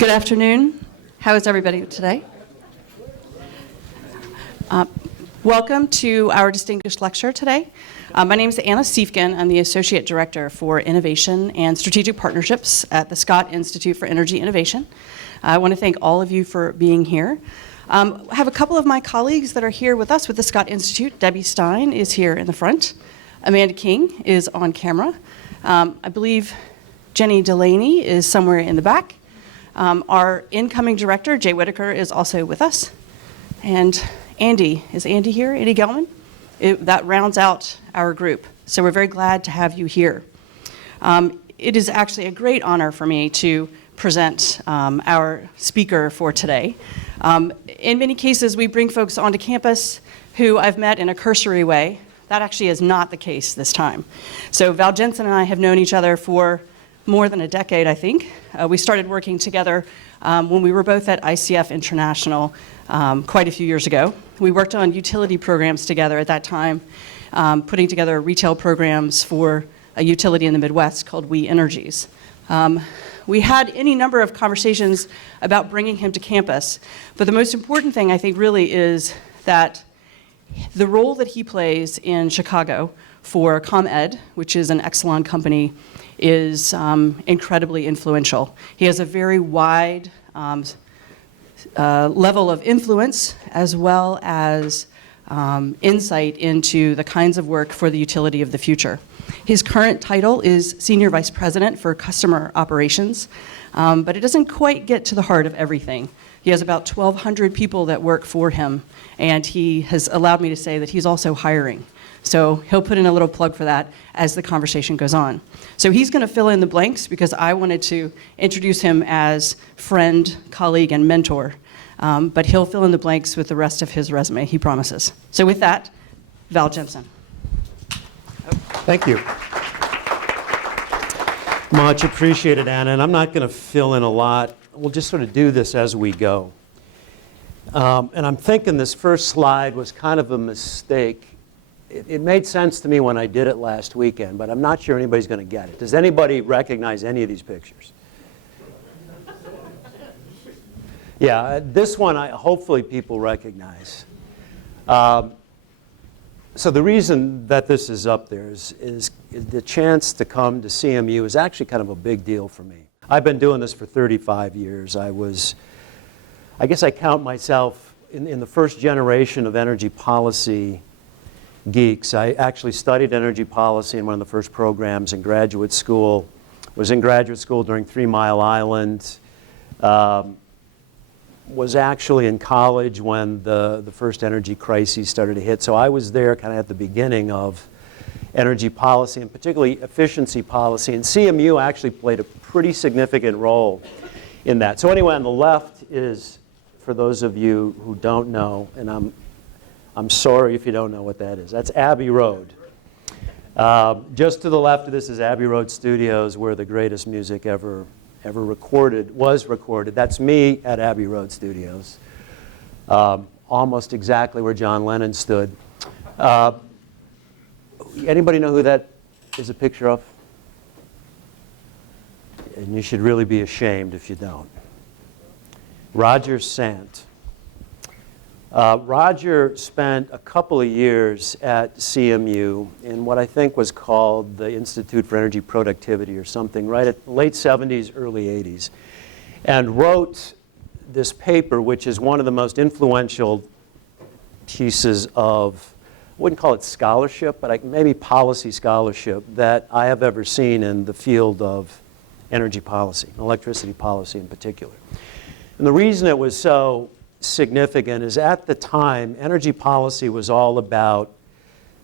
Good afternoon. How is everybody today? Welcome to our distinguished lecture today. My name is Anna Siefken. I'm the Associate Director for Innovation and Strategic Partnerships at the Scott Institute for Energy Innovation. I want to thank all of you for being here. I have a couple of my colleagues that are here with us with the Scott Institute. Debbie Stein is here in the front. Amanda King is on camera. I believe Jenny Delaney is somewhere in the back. Our incoming director, Jay Whitaker, is also with us. And Andy, is Andy here? Andy Gelman? That rounds out our group. So we're very glad to have you here. It is actually a great honor for me to present our speaker for today. In many cases, we bring folks onto campus who I've met in a cursory way. That actually is not the case this time. So Val Jensen and I have known each other for more than a decade, I think. We started working together when we were both at ICF International quite a few years ago. We worked on utility programs together at that time, putting together retail programs for a utility in the Midwest called We Energies. We had any number of conversations about bringing him to campus, but the most important thing I think really is that the role that he plays in Chicago for ComEd, which is an Exelon company, is incredibly influential. He has a very wide level of influence as well as insight into the kinds of work for the utility of the future. His current title is Senior Vice President for Customer Operations, but it doesn't quite get to the heart of everything. He has about 1,200 people that work for him, and he has allowed me to say that he's also hiring. So he'll put in a little plug for that as the conversation goes on. So he's going to fill in the blanks because I wanted to introduce him as friend, colleague, and mentor. But he'll fill in the blanks with the rest of his resume, he promises. So with that, Val Jensen. Thank you. Much appreciated, Anna. And I'm not going to fill in a lot. We'll just sort of do this as we go. And I'm thinking this first slide was kind of a mistake. It made sense to me when I did it last weekend, but I'm not sure anybody's going to get it. Does anybody recognize any of these pictures? Yeah, this one hopefully people recognize. So the reason that this is up there is the chance to come to CMU is actually kind of a big deal for me. I've been doing this for 35 years. I guess I count myself in the first generation of energy policy geeks. I actually studied energy policy in one of the first programs in graduate school. Was in graduate school during 3 Mile Island. Was actually in college when the first energy crises started to hit. So I was there kind of at the beginning of energy policy, and particularly efficiency policy. And CMU actually played a pretty significant role in that. So anyway, on the left is, for those of you who don't know, and I'm sorry if you don't know what that is. That's Abbey Road. Just to the left of this is Abbey Road Studios, where the greatest music ever was recorded. That's me at Abbey Road Studios. Almost exactly where John Lennon stood. Anybody know who that is a picture of? And you should really be ashamed if you don't. Roger Sant. Roger spent a couple of years at CMU in what I think was called the Institute for Energy Productivity or something, right at the late 70s, early 80s, and wrote this paper, which is one of the most influential pieces of, I wouldn't call it scholarship, but maybe policy scholarship that I have ever seen in the field of energy policy, electricity policy in particular. And the reason it was so significant is at the time, energy policy was all about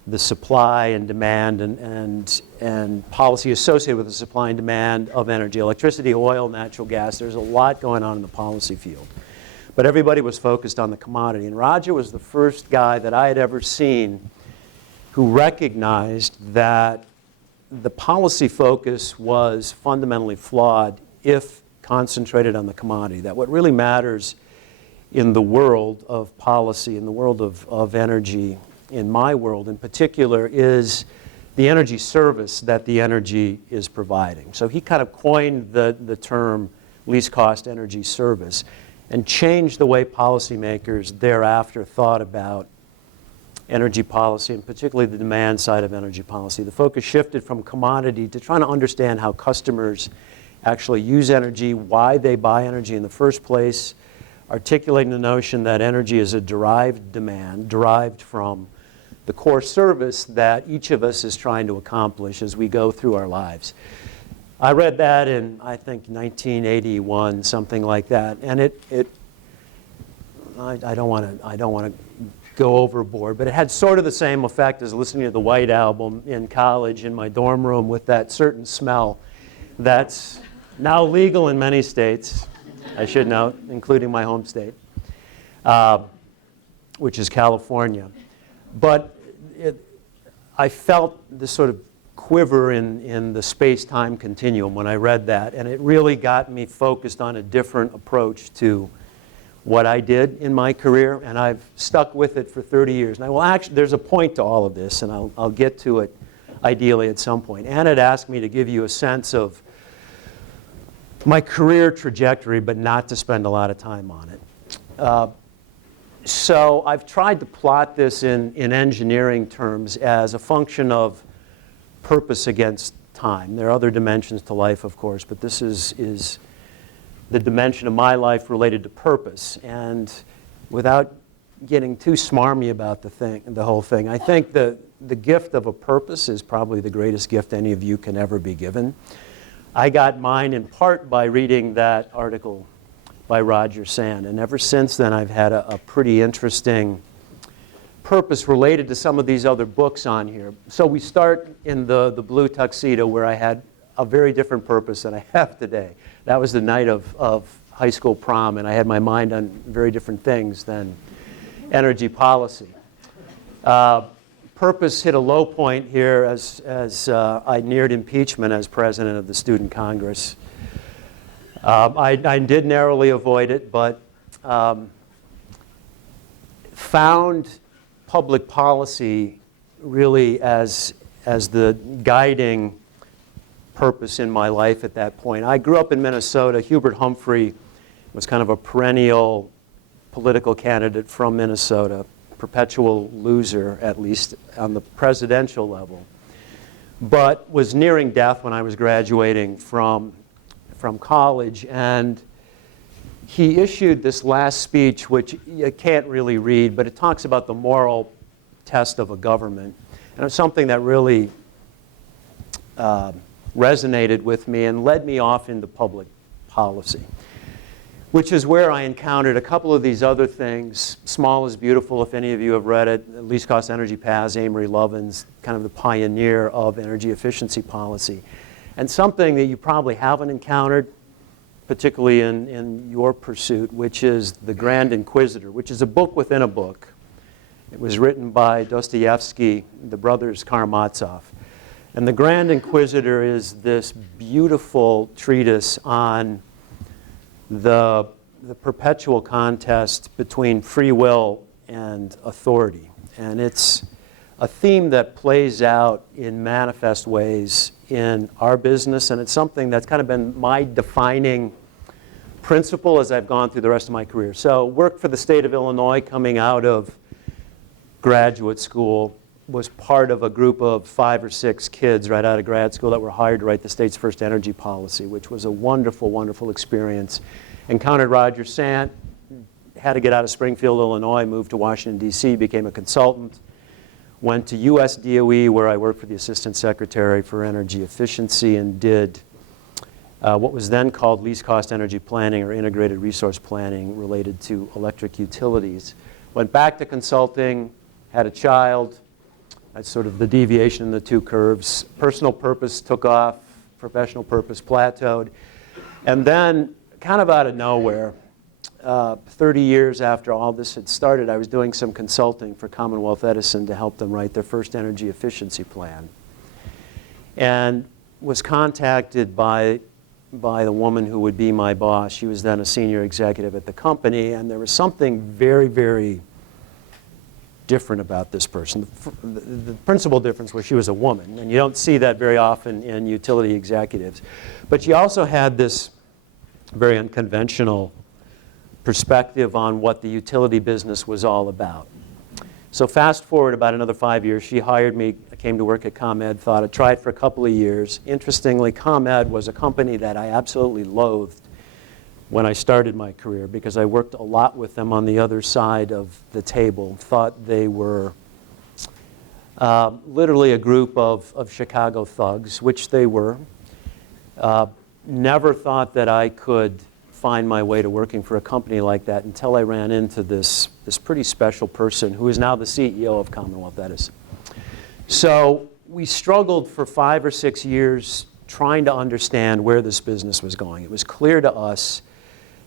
the supply and demand and policy associated with the supply and demand of energy, electricity, oil, natural gas. There's a lot going on in the policy field. But everybody was focused on the commodity. And Roger was the first guy that I had ever seen who recognized that the policy focus was fundamentally flawed if concentrated on the commodity, that what really matters in the world of policy, in the world of energy, in my world in particular, is the energy service that the energy is providing. So he kind of coined the term least cost energy service, and changed the way policymakers thereafter thought about energy policy, and particularly the demand side of energy policy. The focus shifted from commodity to trying to understand how customers actually use energy, why they buy energy in the first place, articulating the notion that energy is a derived demand, derived from the core service that each of us is trying to accomplish as we go through our lives. I read that in, I think, 1981, something like that, and I don't want to go overboard, but it had sort of the same effect as listening to the White Album in college in my dorm room with that certain smell that's now legal in many states, I should note, including my home state, which is California. But I felt this sort of quiver in the space-time continuum when I read that, and it really got me focused on a different approach to what I did in my career, and I've stuck with it for 30 years. Now, well, actually, there's a point to all of this, and I'll get to it ideally at some point. Ann had asked me to give you a sense of my career trajectory, but not to spend a lot of time on it. So I've tried to plot this in engineering terms as a function of purpose against time. There are other dimensions to life, of course, but this is the dimension of my life related to purpose. And without getting too smarmy about the whole thing, I think the gift of a purpose is probably the greatest gift any of you can ever be given. I got mine in part by reading that article by Roger Sand, and ever since then I've had a pretty interesting purpose related to some of these other books on here. So we start in the blue tuxedo, where I had a very different purpose than I have today. That was the night of high school prom, and I had my mind on very different things than energy policy. Purpose hit a low point here as I neared impeachment as president of the Student Congress. I did narrowly avoid it, but found public policy really as the guiding purpose in my life at that point. I grew up in Minnesota. Hubert Humphrey was kind of a perennial political candidate from Minnesota, perpetual loser, at least on the presidential level, but was nearing death when I was graduating from college, and he issued this last speech, which you can't really read, but it talks about the moral test of a government, and it's something that really resonated with me and led me off into public policy, which is where I encountered a couple of these other things. Small is Beautiful, if any of you have read it, Least Cost Energy Paths, Amory Lovin's kind of the pioneer of energy efficiency policy. And something that you probably haven't encountered, particularly in your pursuit, which is The Grand Inquisitor, which is a book within a book. It was written by Dostoevsky, the brothers Karamazov. And The Grand Inquisitor is this beautiful treatise on the perpetual contest between free will and authority. And it's a theme that plays out in manifest ways in our business, and it's something that's kind of been my defining principle as I've gone through the rest of my career. So worked for the state of Illinois coming out of graduate school, was part of a group of 5 or 6 kids right out of grad school that were hired to write the state's first energy policy, which was a wonderful, wonderful experience. Encountered Roger Sant, had to get out of Springfield, Illinois, moved to Washington, D.C., became a consultant, went to US DOE, where I worked for the Assistant Secretary for Energy Efficiency, and did what was then called least cost energy planning or integrated resource planning related to electric utilities. Went back to consulting, had a child. That's sort of the deviation in the two curves. Personal purpose took off, professional purpose plateaued. And then, kind of out of nowhere, 30 years after all this had started, I was doing some consulting for Commonwealth Edison to help them write their first energy efficiency plan. And was contacted by the woman who would be my boss. She was then a senior executive at the company, and there was something very, very different about this person. The principal difference was she was a woman, and you don't see that very often in utility executives. But she also had this very unconventional perspective on what the utility business was all about. So fast forward about another 5 years, she hired me. I came to work at ComEd, thought I'd try it for a couple of years. Interestingly, ComEd was a company that I absolutely loathed when I started my career because I worked a lot with them on the other side of the table. Thought they were literally a group of Chicago thugs, which they were. Never thought that I could find my way to working for a company like that until I ran into this pretty special person who is now the CEO of Commonwealth Edison. So we struggled for 5 or 6 years trying to understand where this business was going. It was clear to us,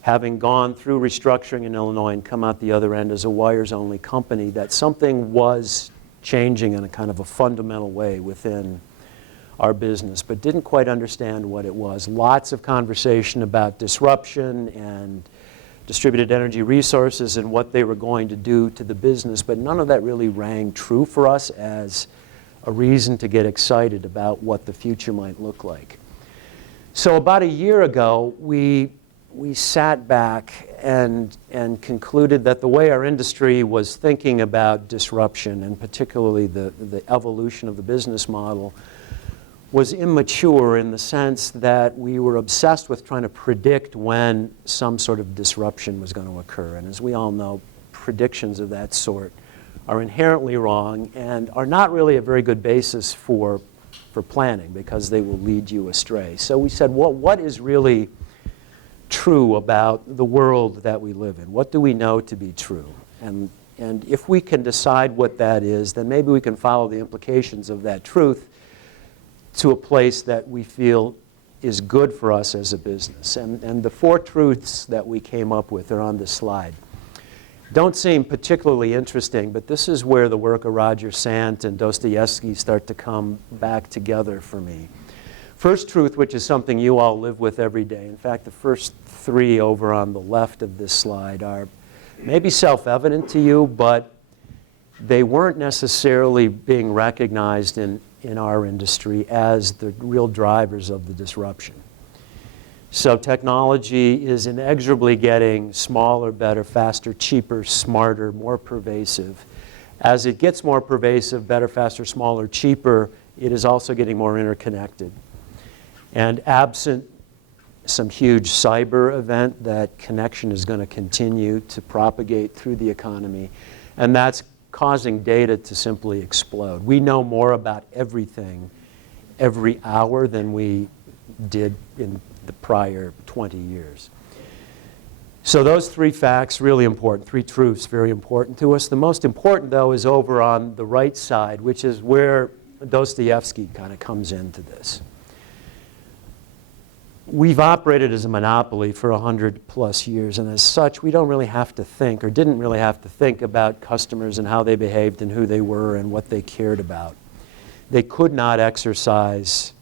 having gone through restructuring in Illinois and come out the other end as a wires-only company, that something was changing in a kind of a fundamental way within our business, but didn't quite understand what it was. Lots of conversation about disruption and distributed energy resources and what they were going to do to the business, but none of that really rang true for us as a reason to get excited about what the future might look like. So about a year ago, we sat back and concluded that the way our industry was thinking about disruption, and particularly the evolution of the business model, was immature in the sense that we were obsessed with trying to predict when some sort of disruption was going to occur. And as we all know, predictions of that sort are inherently wrong and are not really a very good basis for planning because they will lead you astray. So we said, well, what is really true about the world that we live in? What do we know to be true? And if we can decide what that is, then maybe we can follow the implications of that truth to a place that we feel is good for us as a business. And the 4 truths that we came up with are on this slide. Don't seem particularly interesting, but this is where the work of Roger Sant and Dostoevsky start to come back together for me. First truth, which is something you all live with every day. In fact, the first 3 over on the left of this slide are maybe self-evident to you, but they weren't necessarily being recognized in our industry as the real drivers of the disruption. So technology is inexorably getting smaller, better, faster, cheaper, smarter, more pervasive. As it gets more pervasive, better, faster, smaller, cheaper, it is also getting more interconnected. And absent some huge cyber event, that connection is going to continue to propagate through the economy. And that's causing data to simply explode. We know more about everything every hour than we did in the prior 20 years. So those 3 facts, really important. 3 truths, very important to us. The most important, though, is over on the right side, which is where Dostoevsky kind of comes into this. We've operated as a monopoly for 100+ years, and as such, we don't really have to think, or didn't really have to think about customers and how they behaved and who they were and what they cared about. They could not exercise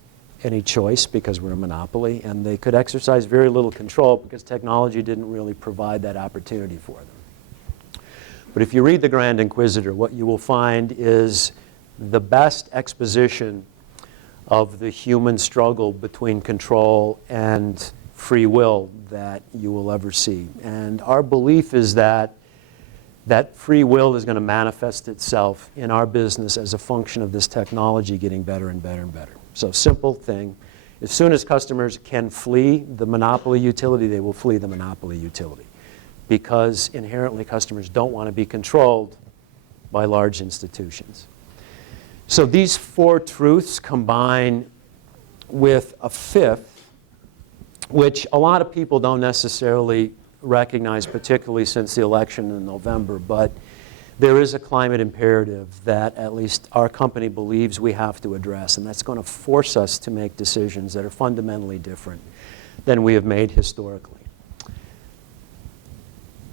any choice because we're a monopoly, and they could exercise very little control because technology didn't really provide that opportunity for them. But if you read The Grand Inquisitor, what you will find is the best exposition of the human struggle between control and free will that you will ever see. And our belief is that free will is going to manifest itself in our business as a function of this technology getting better and better and better. So simple thing, as soon as customers can flee the monopoly utility, they will flee the monopoly utility because inherently customers don't want to be controlled by large institutions. So these 4 truths combine with a 5th, which a lot of people don't necessarily recognize, particularly since the election in November, but there is a climate imperative that at least our company believes we have to address, and that's going to force us to make decisions that are fundamentally different than we have made historically.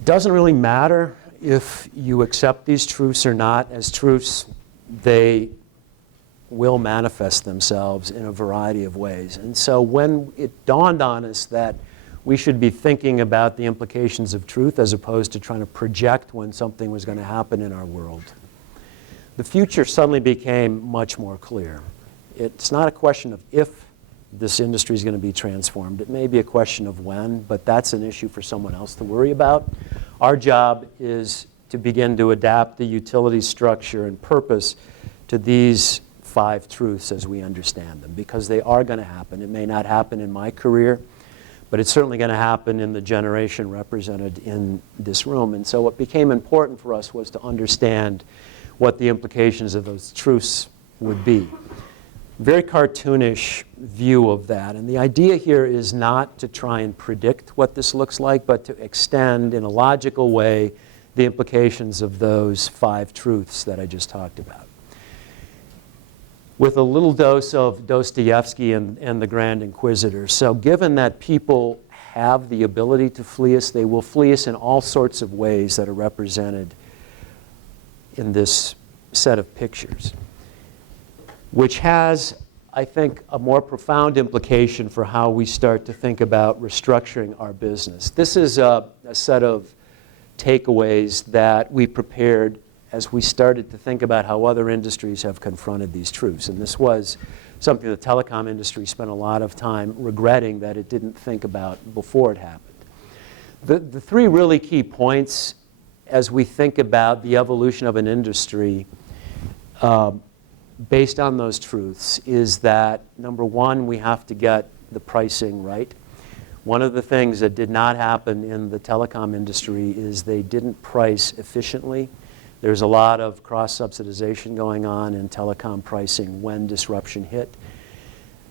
Doesn't really matter if you accept these truths or not as truths. They will manifest themselves in a variety of ways. And so when it dawned on us that we should be thinking about the implications of truth as opposed to trying to project when something was going to happen in our world, the future suddenly became much more clear. It's not a question of if this industry is going to be transformed. It may be a question of when, but that's an issue for someone else to worry about. Our job is to begin to adapt the utility structure and purpose to these 5 truths as we understand them, because they are going to happen. It may not happen in my career, but it's certainly going to happen in the generation represented in this room. And so what became important for us was to understand what the implications of those truths would be. Very cartoonish view of that. And the idea here is not to try and predict what this looks like, but to extend in a logical way the implications of those 5 truths that I just talked about. With a little dose of Dostoevsky and the Grand Inquisitor. So given that people have the ability to flee us, they will flee us in all sorts of ways that are represented in this set of pictures, which has, I think, a more profound implication for how we start to think about restructuring our business. This is a set of takeaways that we prepared as we started to think about how other industries have confronted these truths. And this was something the telecom industry spent a lot of time regretting that it didn't think about before it happened. The 3 really key points as we think about the evolution of an industry based on those truths is that, number 1, we have to get the pricing right. One of the things that did not happen in the telecom industry is they didn't price efficiently. There's a lot of cross-subsidization going on in telecom pricing when disruption hit.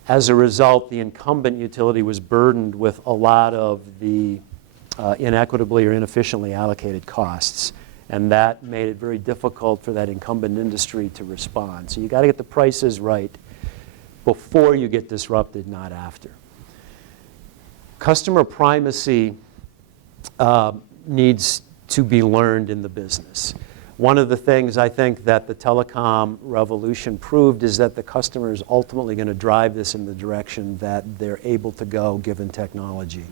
As a result, the incumbent utility was burdened with a lot of the inequitably or inefficiently allocated costs. And that made it very difficult for that incumbent industry to respond. So you got to get the prices right before you get disrupted, not after. Customer primacy needs to be learned in the business. One of the things I think that the telecom revolution proved is that the customer is ultimately going to drive this in the direction that they're able to go given technology.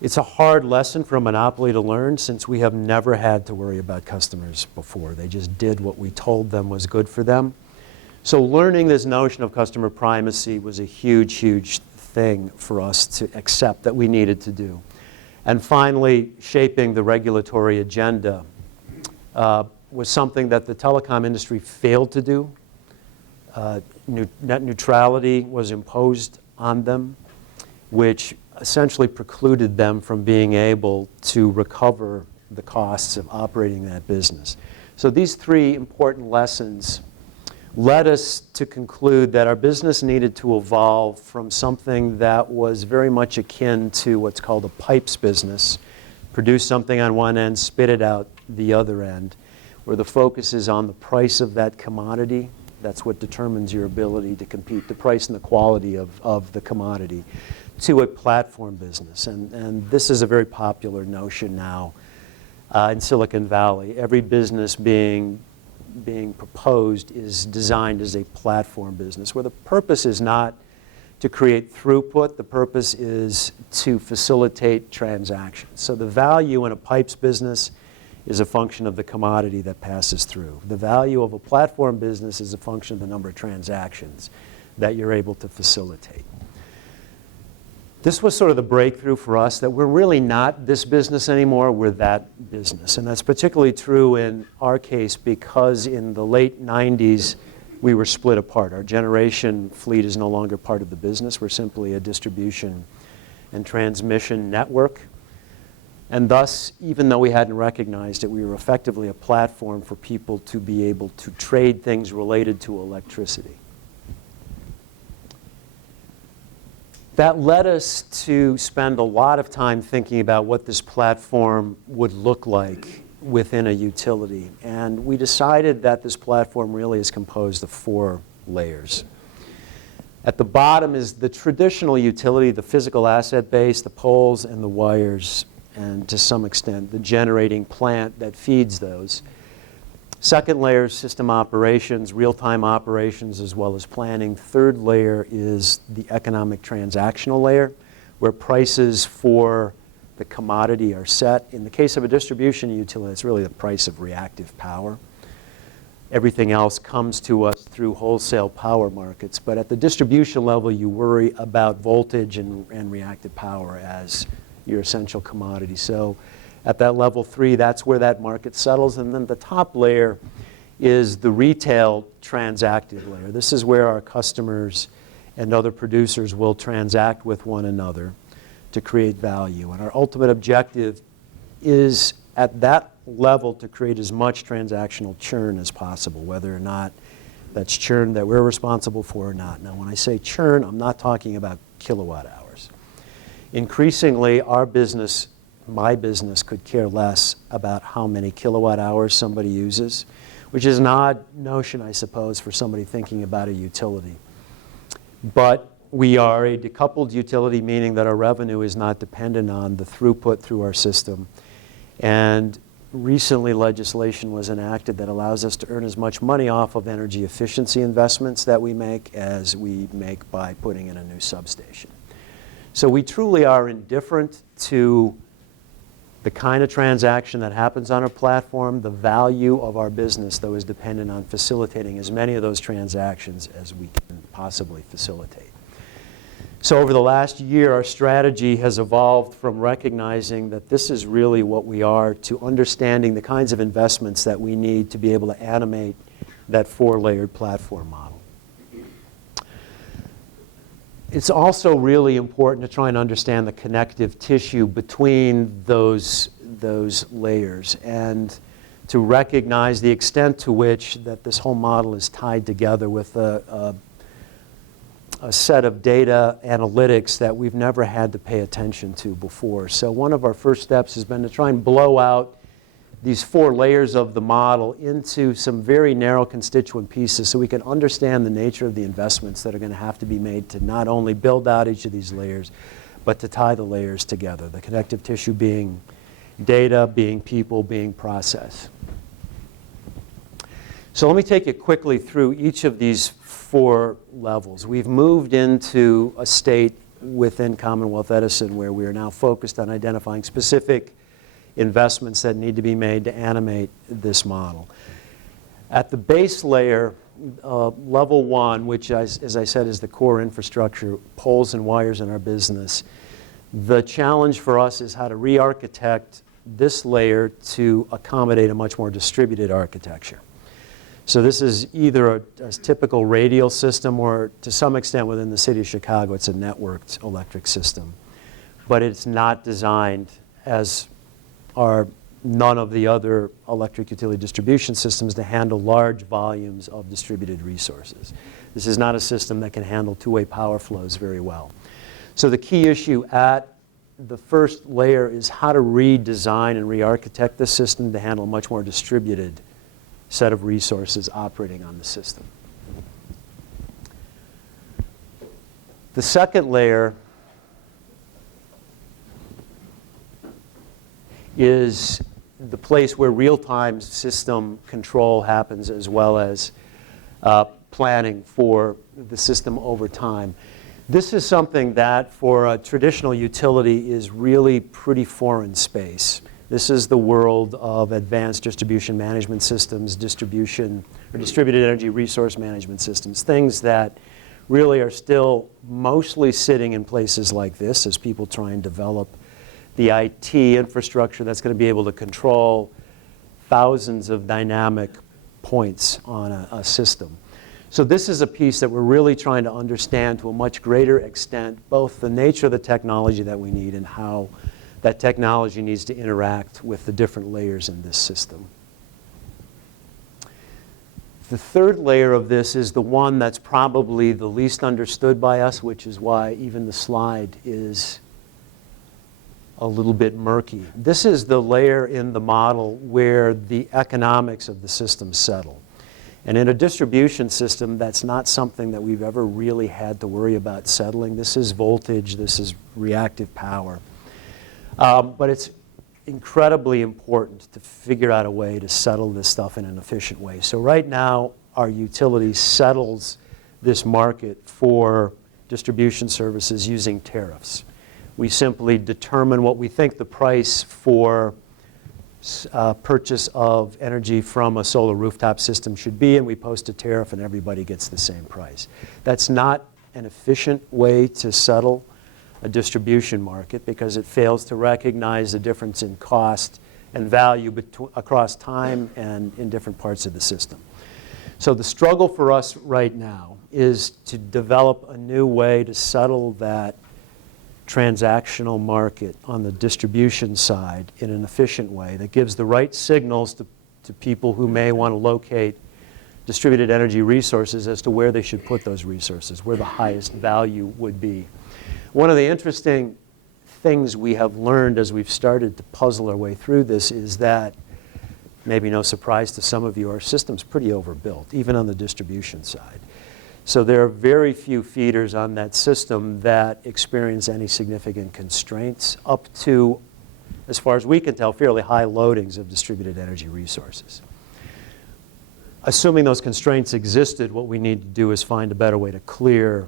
It's a hard lesson for a monopoly to learn since we have never had to worry about customers before. They just did what we told them was good for them. So learning this notion of customer primacy was a huge, huge thing for us to accept that we needed to do. And finally, shaping the regulatory agenda was something that the telecom industry failed to do. Net neutrality was imposed on them, which essentially precluded them from being able to recover the costs of operating that business. So these 3 important lessons led us to conclude that our business needed to evolve from something that was very much akin to what's called a pipes business, produce something on one end, spit it out the other end, where the focus is on the price of that commodity. That's what determines your ability to compete, the price and the quality of the commodity, to a platform business. And this is a very popular notion now in Silicon Valley. Every business being proposed is designed as a platform business, where the purpose is not to create throughput. The purpose is to facilitate transactions. So the value in a pipes business is a function of the commodity that passes through. The value of a platform business is a function of the number of transactions that you're able to facilitate. This was sort of the breakthrough for us, that we're really not this business anymore, we're that business. And that's particularly true in our case because in the late 90s, we were split apart. Our generation fleet is no longer part of the business. We're simply a distribution and transmission network. And thus, even though we hadn't recognized it, we were effectively a platform for people to be able to trade things related to electricity. That led us to spend a lot of time thinking about what this platform would look like within a utility. And we decided that this platform really is composed of 4 layers. At the bottom is the traditional utility, the physical asset base, the poles and the wires, and to some extent the generating plant that feeds those. Second layer is system operations, real-time operations, as well as planning. Third layer is the economic transactional layer, where prices for the commodity are set. In the case of a distribution utility, it's really the price of reactive power. Everything else comes to us through wholesale power markets. But at the distribution level, you worry about voltage and reactive power as your essential commodity. So at that level 3, that's where that market settles. And then the top layer is the retail transacted layer. This is where our customers and other producers will transact with one another to create value. And our ultimate objective is at that level to create as much transactional churn as possible, whether or not that's churn that we're responsible for or not. Now, when I say churn, I'm not talking about kilowatt hours. Increasingly, our business, my business, could care less about how many kilowatt hours somebody uses, which is an odd notion, I suppose, for somebody thinking about a utility. But we are a decoupled utility, meaning that our revenue is not dependent on the throughput through our system. And recently, legislation was enacted that allows us to earn as much money off of energy efficiency investments that we make as we make by putting in a new substation. So we truly are indifferent to the kind of transaction that happens on our platform. The value of our business, though, is dependent on facilitating as many of those transactions as we can possibly facilitate. So over the last year, our strategy has evolved from recognizing that this is really what we are to understanding the kinds of investments that we need to be able to animate that 4-layered platform model. It's also really important to try and understand the connective tissue between those layers and to recognize the extent to which that this whole model is tied together with a set of data analytics that we've never had to pay attention to before. So one of our first steps has been to try and blow out these 4 layers of the model into some very narrow constituent pieces so we can understand the nature of the investments that are going to have to be made to not only build out each of these layers, but to tie the layers together. The connective tissue being data, being people, being process. So let me take you quickly through each of these 4 levels. We've moved into a state within Commonwealth Edison where we are now focused on identifying specific investments that need to be made to animate this model. At the base layer, level 1, which as I said is the core infrastructure, poles and wires in our business, the challenge for us is how to re-architect this layer to accommodate a much more distributed architecture. So this is either a typical radial system or to some extent within the city of Chicago, it's a networked electric system. But it's not designed, as are none of the other electric utility distribution systems, to handle large volumes of distributed resources. This is not a system that can handle two-way power flows very well. So the key issue at the first layer is how to redesign and re-architect this system to handle a much more distributed set of resources operating on the system. The second layer is the place where real-time system control happens as well as planning for the system over time. This is something that for a traditional utility is really pretty foreign space. This is the world of advanced distribution management systems, distributed energy resource management systems, things that really are still mostly sitting in places like this as people try and develop the IT infrastructure that's going to be able to control thousands of dynamic points on a system. So this is a piece that we're really trying to understand to a much greater extent, both the nature of the technology that we need and how that technology needs to interact with the different layers in this system. The third layer of this is the one that's probably the least understood by us, which is why even the slide is a little bit murky. This is the layer in the model where the economics of the system settle. And in a distribution system, that's not something that we've ever really had to worry about settling. This is voltage, this is reactive power. But it's incredibly important to figure out a way to settle this stuff in an efficient way. So right now, our utility settles this market for distribution services using tariffs. We simply determine what we think the price for purchase of energy from a solar rooftop system should be, and we post a tariff and everybody gets the same price. That's not an efficient way to settle a distribution market because it fails to recognize the difference in cost and value across time and in different parts of the system. So the struggle for us right now is to develop a new way to settle that transactional market on the distribution side in an efficient way that gives the right signals to people who may want to locate distributed energy resources as to where they should put those resources, where the highest value would be. One of the interesting things we have learned as we've started to puzzle our way through this is that, maybe no surprise to some of you, our system's pretty overbuilt, even on the distribution side. So there are very few feeders on that system that experience any significant constraints up to, as far as we can tell, fairly high loadings of distributed energy resources. Assuming those constraints existed, what we need to do is find a better way to clear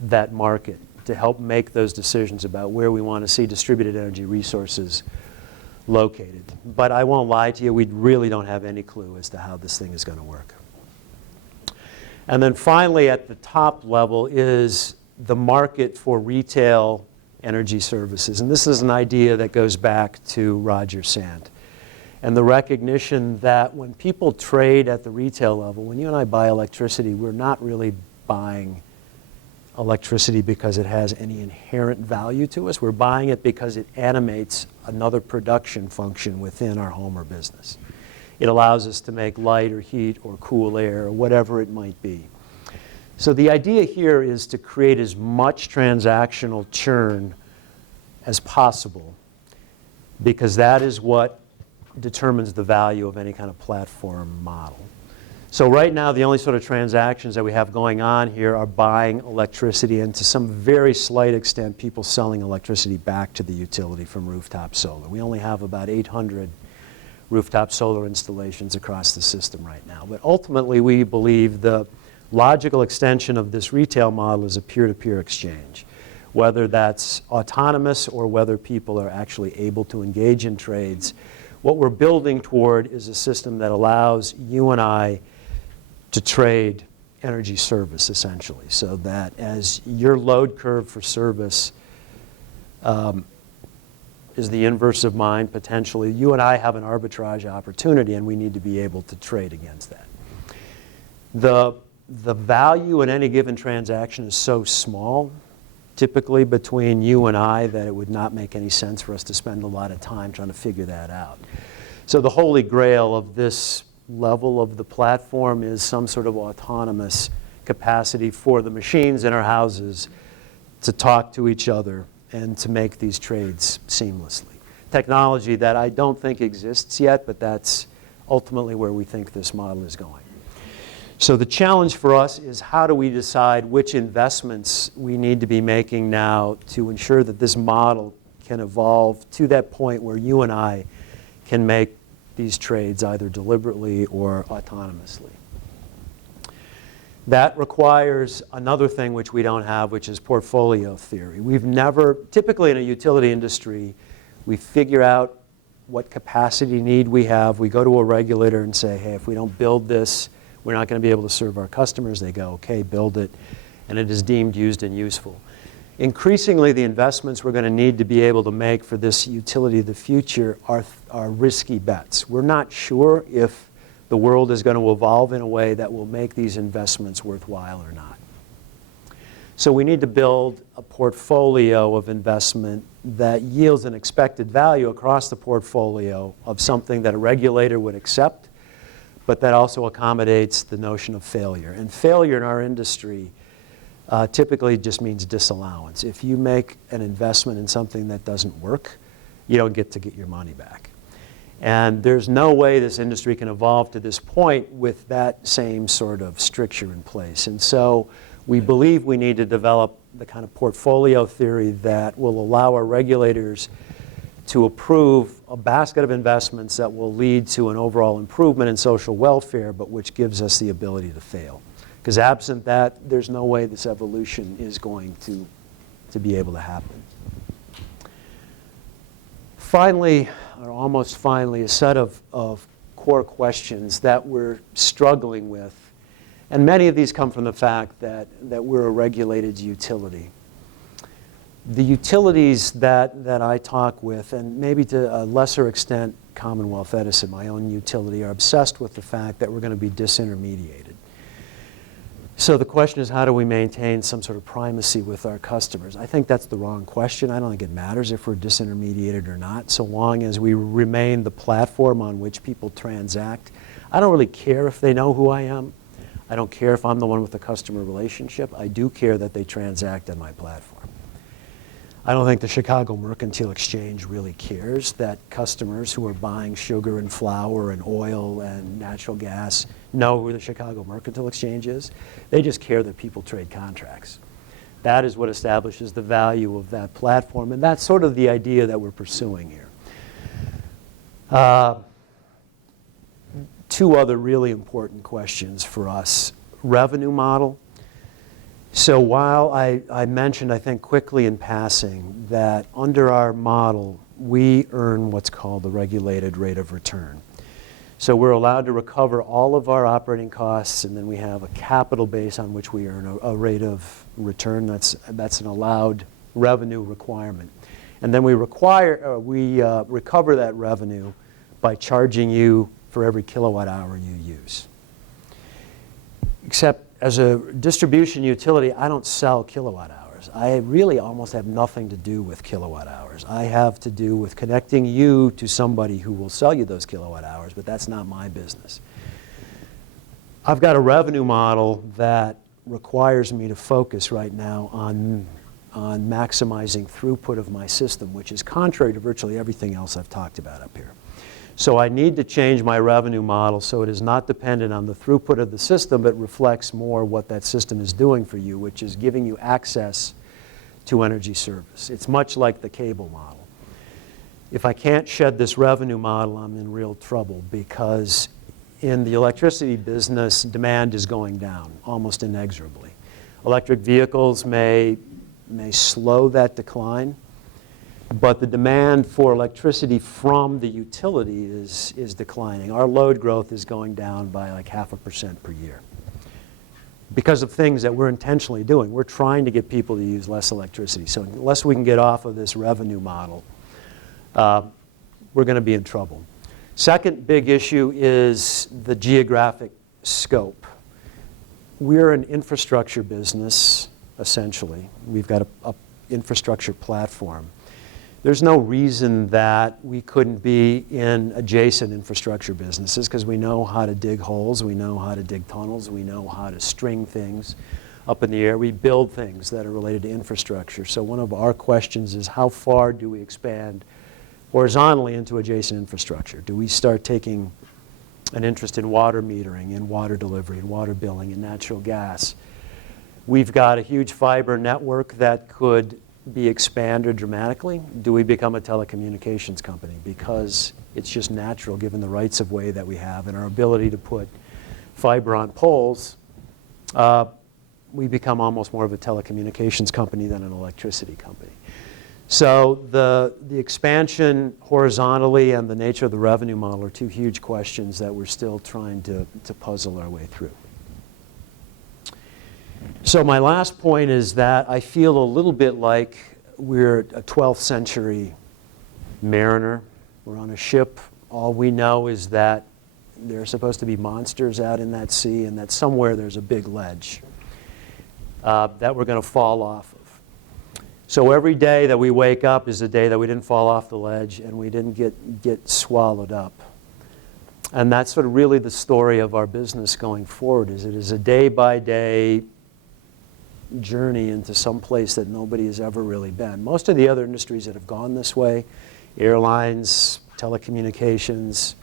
that market to help make those decisions about where we want to see distributed energy resources located. But I won't lie to you, we really don't have any clue as to how this thing is going to work. And then finally, at the top level is the market for retail energy services. And this is an idea that goes back to Roger Sand. And the recognition that when people trade at the retail level, when you and I buy electricity, we're not really buying electricity because it has any inherent value to us. We're buying it because it animates another production function within our home or business. It allows us to make light or heat or cool air or whatever it might be. So the idea here is to create as much transactional churn as possible because that is what determines the value of any kind of platform model. So right now, the only sort of transactions that we have going on here are buying electricity and to some very slight extent, people selling electricity back to the utility from rooftop solar. We only have about 800 rooftop solar installations across the system right now. But ultimately, we believe the logical extension of this retail model is a peer-to-peer exchange, whether that's autonomous or whether people are actually able to engage in trades. What we're building toward is a system that allows you and I to trade energy service, essentially, so that as your load curve for service is the inverse of mine, potentially, you and I have an arbitrage opportunity, and we need to be able to trade against that. The value in any given transaction is so small, typically between you and I, that it would not make any sense for us to spend a lot of time trying to figure that out. So the holy grail of this level of the platform is some sort of autonomous capacity for the machines in our houses to talk to each other and to make these trades seamlessly. Technology that I don't think exists yet, but that's ultimately where we think this model is going. So the challenge for us is how do we decide which investments we need to be making now to ensure that this model can evolve to that point where you and I can make these trades either deliberately or autonomously. That requires another thing which we don't have, which is portfolio theory. We've never, typically in a utility industry, we figure out what capacity need we have. We go to a regulator and say, hey, if we don't build this, we're not going to be able to serve our customers. They go, okay, build it, and it is deemed used and useful. Increasingly, the investments we're going to need to be able to make for this utility of the future are risky bets. We're not sure if the world is going to evolve in a way that will make these investments worthwhile or not. So we need to build a portfolio of investment that yields an expected value across the portfolio of something that a regulator would accept, but that also accommodates the notion of failure. And failure in our industry typically just means disallowance. If you make an investment in something that doesn't work, you don't get to get your money back. And there's no way this industry can evolve to this point with that same sort of stricture in place. And so we believe we need to develop the kind of portfolio theory that will allow our regulators to approve a basket of investments that will lead to an overall improvement in social welfare, but which gives us the ability to fail. Because absent that, there's no way this evolution is going to be able to happen. Finally, or almost finally, a set of core questions that we're struggling with. And many of these come from the fact that we're a regulated utility. The utilities that I talk with, and maybe to a lesser extent Commonwealth Edison, my own utility, are obsessed with the fact that we're going to be disintermediated. So the question is, how do we maintain some sort of primacy with our customers? I think that's the wrong question. I don't think it matters if we're disintermediated or not, so long as we remain the platform on which people transact. I don't really care if they know who I am. I don't care if I'm the one with the customer relationship. I do care that they transact on my platform. I don't think the Chicago Mercantile Exchange really cares that customers who are buying sugar and flour and oil and natural gas know who the Chicago Mercantile Exchange is. They just care that people trade contracts. That is what establishes the value of that platform, and that's sort of the idea that we're pursuing here. Two other really important questions for us. Revenue model. So while I mentioned, I think quickly in passing, that under our model, we earn what's called the regulated rate of return. So we're allowed to recover all of our operating costs, and then we have a capital base on which we earn a rate of return. That's an allowed revenue requirement. And then we recover that revenue by charging you for every kilowatt hour you use. Except as a distribution utility, I don't sell kilowatt hours. I really almost have nothing to do with kilowatt hours. I have to do with connecting you to somebody who will sell you those kilowatt hours, but that's not my business. I've got a revenue model that requires me to focus right now on maximizing throughput of my system, which is contrary to virtually everything else I've talked about up here. So I need to change my revenue model so it is not dependent on the throughput of the system, but reflects more what that system is doing for you, which is giving you access to energy service. It's much like the cable model. If I can't shed this revenue model, I'm in real trouble, because in the electricity business, demand is going down almost inexorably. Electric vehicles may slow that decline, but the demand for electricity from the utility is declining. Our load growth is going down by like 0.5% per year because of things that we're intentionally doing. We're trying to get people to use less electricity. So unless we can get off of this revenue model, we're going to be in trouble. Second big issue is the geographic scope. We're an infrastructure business, essentially. We've got an infrastructure platform. There's no reason that we couldn't be in adjacent infrastructure businesses, because we know how to dig holes, we know how to dig tunnels, we know how to string things up in the air. We build things that are related to infrastructure. So one of our questions is, how far do we expand horizontally into adjacent infrastructure? Do we start taking an interest in water metering, in water delivery, in water billing, in natural gas? We've got a huge fiber network that could be expanded dramatically. Do we become a telecommunications company? Because it's just natural, given the rights of way that we have and our ability to put fiber on poles, we become almost more of a telecommunications company than an electricity company. So the expansion horizontally and the nature of the revenue model are two huge questions that we're still trying to puzzle our way through. So my last point is that I feel a little bit like we're a 12th century mariner. We're on a ship. All we know is that there are supposed to be monsters out in that sea, and that somewhere there's a big ledge that we're going to fall off of. So every day that we wake up is the day that we didn't fall off the ledge and we didn't get swallowed up. And that's sort of really the story of our business going forward. It is a day-by-day journey into some place that nobody has ever really been. Most of the other industries that have gone this way, airlines, telecommunications,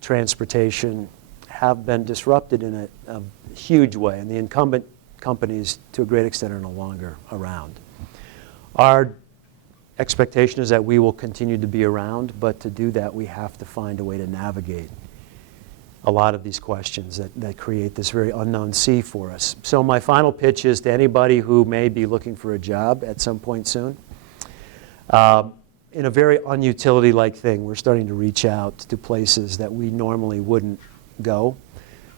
transportation, have been disrupted in a huge way, and the incumbent companies, to a great extent, are no longer around. Our expectation is that we will continue to be around, but to do that, we have to find a way to navigate a lot of these questions that create this very unknown sea for us. So my final pitch is to anybody who may be looking for a job at some point soon. in a very unutility-like thing, we're starting to reach out to places that we normally wouldn't go,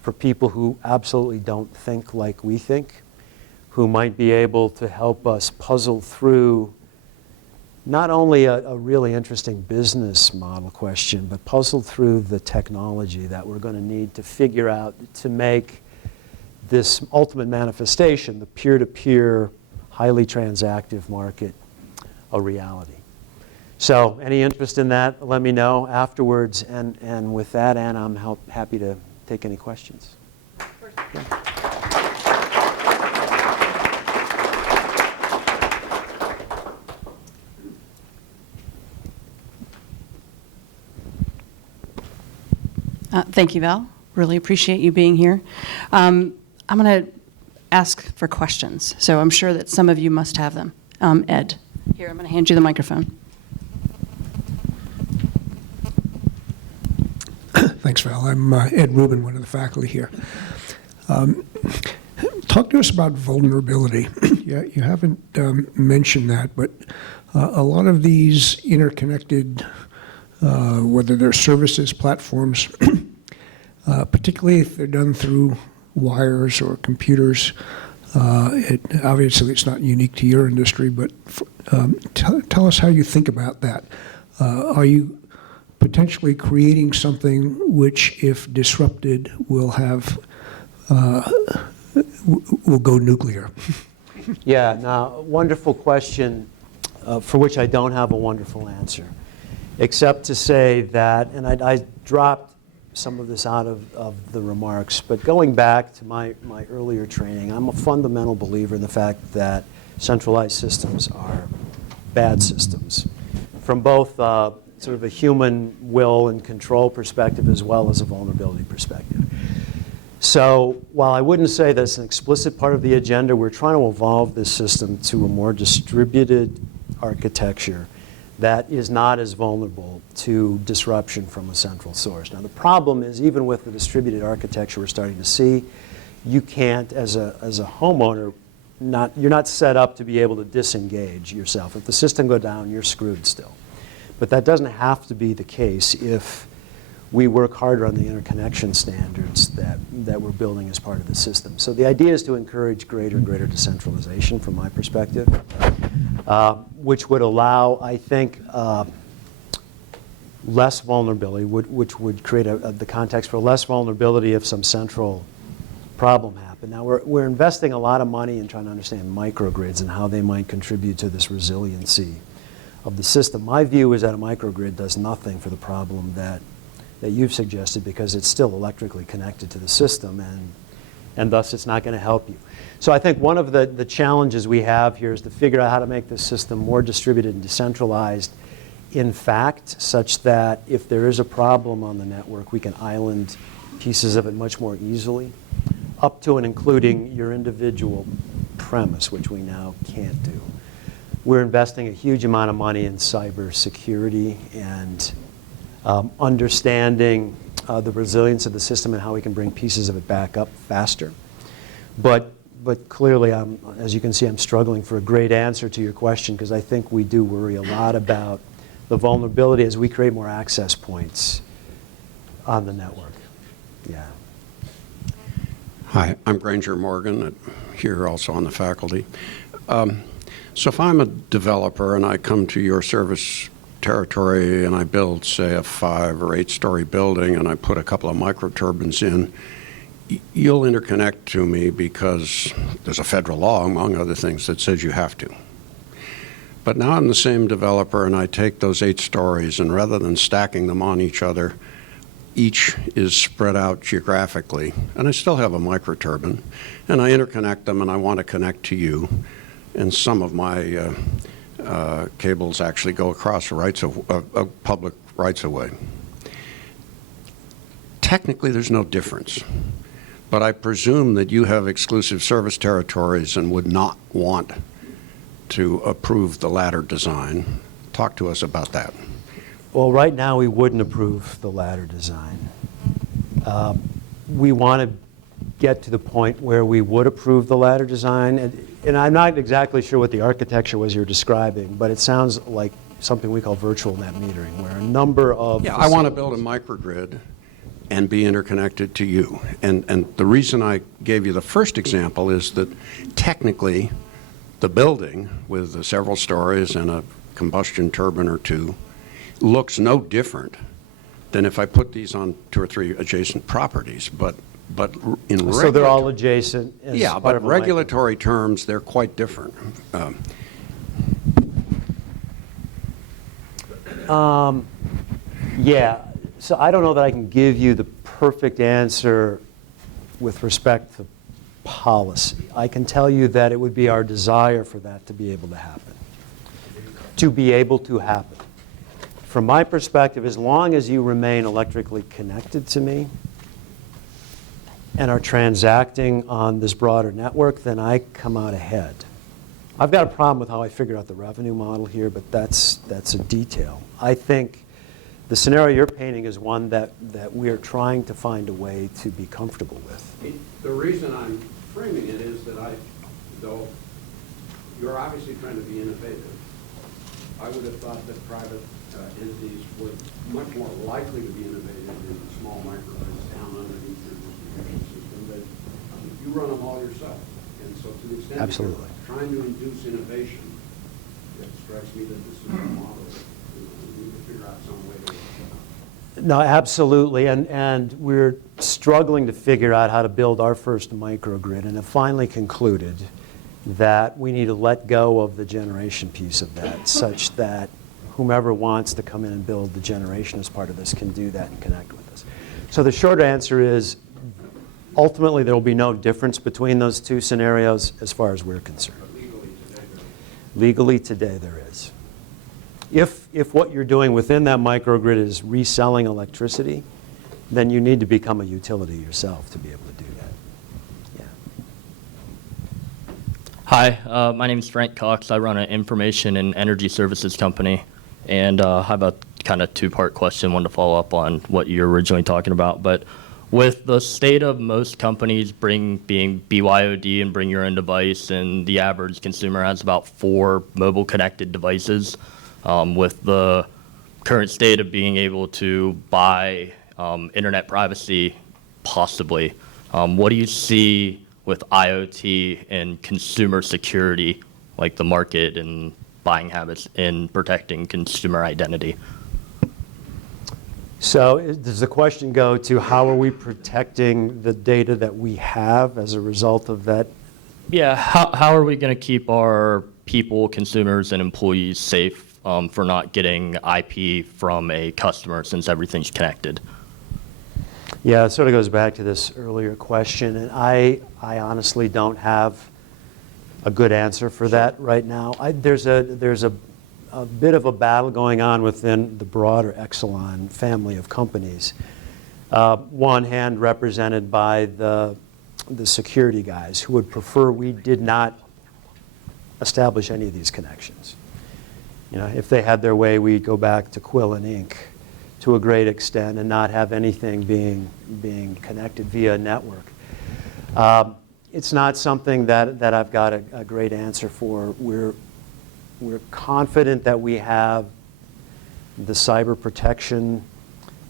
for people who absolutely don't think like we think, who might be able to help us puzzle through not only a really interesting business model question, but puzzle through the technology that we're going to need to figure out to make this ultimate manifestation, the peer-to-peer, highly transactive market, a reality. So any interest in that, let me know afterwards. And with that, Anna, I'm happy to take any questions. Yeah. Thank you, Val. Really appreciate you being here. I'm going to ask for questions, so I'm sure that some of you must have them. Ed, here, I'm going to hand you the microphone. Thanks, Val. I'm Ed Rubin, one of the faculty here. Talk to us about vulnerability. You haven't mentioned that, but a lot of these interconnected, whether they're services, platforms, particularly if they're done through wires or computers, obviously it's not unique to your industry, but tell us how you think about that. Are you potentially creating something which, if disrupted, will go nuclear? Yeah, now, wonderful question for which I don't have a wonderful answer, except to say that, and I dropped some of this out of the remarks, but going back to my earlier training, I'm a fundamental believer in the fact that centralized systems are bad systems, from both sort of a human will and control perspective as well as a vulnerability perspective. So while I wouldn't say that's an explicit part of the agenda, we're trying to evolve this system to a more distributed architecture that is not as vulnerable to disruption from a central source. Now the problem is, even with the distributed architecture we're starting to see, you can't, as a homeowner, you're not set up to be able to disengage yourself. If the system goes down, you're screwed still. But that doesn't have to be the case if we work harder on the interconnection standards that we're building as part of the system. So the idea is to encourage greater and greater decentralization from my perspective, which would allow, I think, less vulnerability, which would create the context for less vulnerability if some central problem happened. Now we're investing a lot of money in trying to understand microgrids and how they might contribute to this resiliency of the system. My view is that a microgrid does nothing for the problem that you've suggested, because it's still electrically connected to the system, and thus it's not going to help you. So I think one of the challenges we have here is to figure out how to make this system more distributed and decentralized, in fact, such that if there is a problem on the network, we can island pieces of it much more easily, up to and including your individual premise, which we now can't do. We're investing a huge amount of money in cybersecurity and understanding the resilience of the system and how we can bring pieces of it back up faster. But clearly, as you can see, I'm struggling for a great answer to your question, because I think we do worry a lot about the vulnerability as we create more access points on the network. Yeah. Hi, I'm Granger Morgan, here also on the faculty. So if I'm a developer and I come to your service territory and I build, say, a 5 or 8 story building, and I put a couple of microturbines in, you'll interconnect to me because there's a federal law, among other things, that says you have to. But now I'm the same developer and I take those 8 stories, and rather than stacking them on each other, each is spread out geographically, and I still have a microturbine, and I interconnect them, and I want to connect to you, and some of my cables actually go across public rights-of-way. Technically, there's no difference, but I presume that you have exclusive service territories and would not want to approve the ladder design. Talk to us about that. Well, right now we wouldn't approve the ladder design. We want to get to the point where we would approve the ladder design, and I'm not exactly sure what the architecture was you're describing, but it sounds like something we call virtual net metering, where a number of Yeah, I want to build a microgrid and be interconnected to you. And the reason I gave you the first example is that technically the building with the several stories and a combustion turbine or two looks no different than if I put these on 2 or 3 adjacent properties. But in So they're all adjacent as yeah, part but of a regulatory terms, they're quite different. Yeah, so I don't know that I can give you the perfect answer with respect to policy. I can tell you that it would be our desire for that to be able to happen. To be able to happen. From my perspective, as long as you remain electrically connected to me and are transacting on this broader network, then I come out ahead. I've got a problem with how I figured out the revenue model here, but that's a detail. I think the scenario you're painting is one that we are trying to find a way to be comfortable with. The reason I'm framing it is that though you're obviously trying to be innovative, I would have thought that private entities were much more likely to be innovative in small microgrids down underneath your distribution system, that you run them all yourself. And so to the extent that you're trying to induce innovation, it strikes me that this is a model that we need to figure out some way to. No, absolutely, and we're struggling to figure out how to build our first microgrid, and have finally concluded that we need to let go of the generation piece of that, such that whomever wants to come in and build the generation as part of this can do that and connect with us. So the short answer is, ultimately there will be no difference between those two scenarios as far as we're concerned. Legally today there is. If what you're doing within that microgrid is reselling electricity, then you need to become a utility yourself to be able to do that. Yeah. Hi, my name is Frank Cox. I run an information and energy services company. And I have a kind of two-part question, one to follow up on what you were originally talking about. But with the state of most companies being BYOD and bring your own device, and the average consumer has about 4 mobile connected devices, with the current state of being able to buy internet privacy, possibly, what do you see with IoT and consumer security, like the market and buying habits in protecting consumer identity? So does the question go to how are we protecting the data that we have as a result of that? Yeah, how are we going to keep our people, consumers, and employees safe for not getting IP from a customer since everything's connected? Yeah, it sort of goes back to this earlier question, and I honestly don't have a good answer for that right now. There's a bit of a battle going on within the broader Exelon family of companies. One hand represented by the security guys who would prefer we did not establish any of these connections. You know, if they had their way, we'd go back to quill and ink to a great extent and not have anything being connected via a network. It's not something that I've got a great answer for. We're confident that we have the cyber protection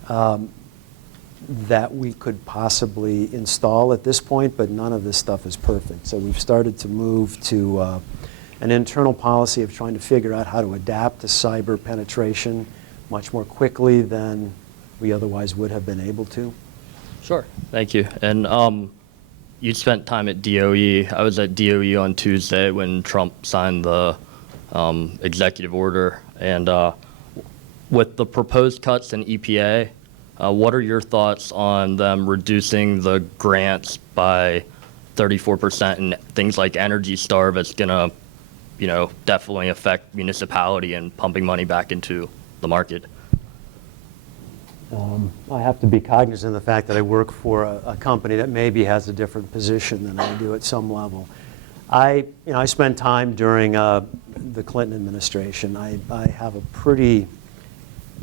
that we could possibly install at this point, but none of this stuff is perfect. So we've started to move to an internal policy of trying to figure out how to adapt to cyber penetration much more quickly than we otherwise would have been able to. Sure, thank you. And you spent time at DOE. I was at DOE on Tuesday when Trump signed the executive order. And with the proposed cuts in EPA, what are your thoughts on them reducing the grants by 34% and things like Energy Star that's going to, definitely affect municipality and pumping money back into the market? I have to be cognizant of the fact that I work for a company that maybe has a different position than I do at some level. I spent time during the Clinton administration. I have a pretty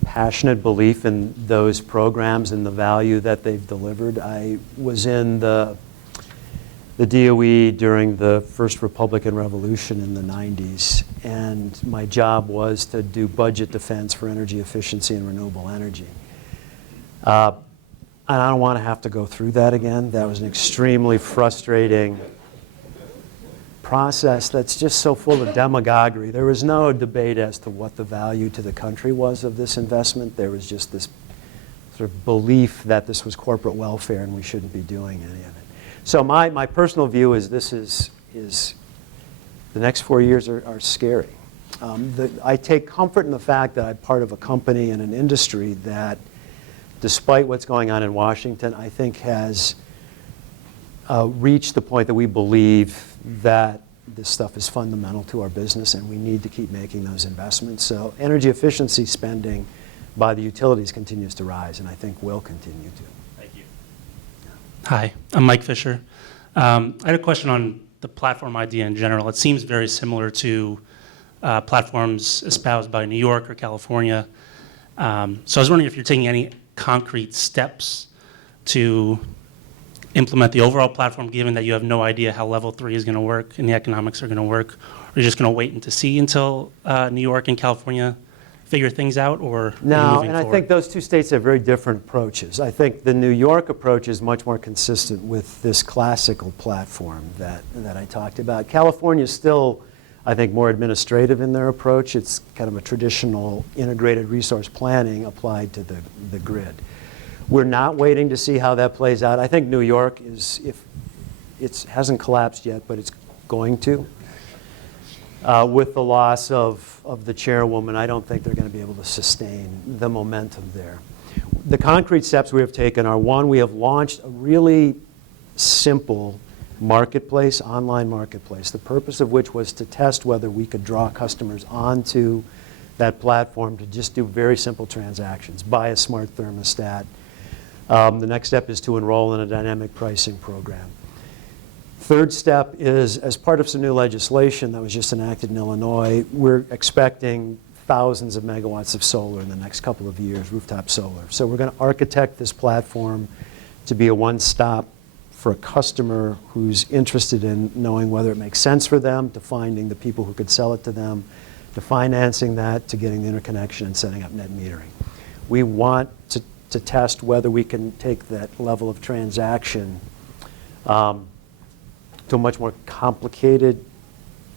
passionate belief in those programs and the value that they've delivered. I was in the the DOE during the first Republican Revolution in the 90s, and my job was to do budget defense for energy efficiency and renewable energy. And I don't want to have to go through that again. That was an extremely frustrating process that's just so full of demagoguery. There was no debate as to what the value to the country was of this investment. There was just this sort of belief that this was corporate welfare and we shouldn't be doing any of it. So my personal view is this is the next 4 years are scary. I take comfort in the fact that I'm part of a company and an industry that, despite what's going on in Washington, I think has reached the point that we believe that this stuff is fundamental to our business and we need to keep making those investments. So energy efficiency spending by the utilities continues to rise, and I think will continue to. Thank you. Hi, I'm Mike Fisher. I had a question on the platform idea in general. It seems very similar to platforms espoused by New York or California. So I was wondering if you're taking any concrete steps to implement the overall platform, given that you have no idea how level 3 is going to work and the economics are going to work? Or are you just going to wait and to see until New York and California figure things out, or are you No, moving and I forward? think those two states have very different approaches. I think the New York approach is much more consistent with this classical platform that I talked about. California is still, I think, more administrative in their approach. It's kind of a traditional integrated resource planning applied to the grid. We're not waiting to see how that plays out. I think New York is, if it hasn't collapsed yet, but it's going to. With the loss of the chairwoman, I don't think they're going to be able to sustain the momentum there. The concrete steps we have taken are, one, we have launched a really simple marketplace, online marketplace, the purpose of which was to test whether we could draw customers onto that platform to just do very simple transactions, buy a smart thermostat. The next step is to enroll in a dynamic pricing program. Third step is, as part of some new legislation that was just enacted in Illinois, we're expecting thousands of megawatts of solar in the next couple of years, rooftop solar. So we're going to architect this platform to be a one-stop for a customer who's interested in knowing whether it makes sense for them, to finding the people who could sell it to them, to financing that, to getting the interconnection and setting up net metering. We want to test whether we can take that level of transaction to a much more complicated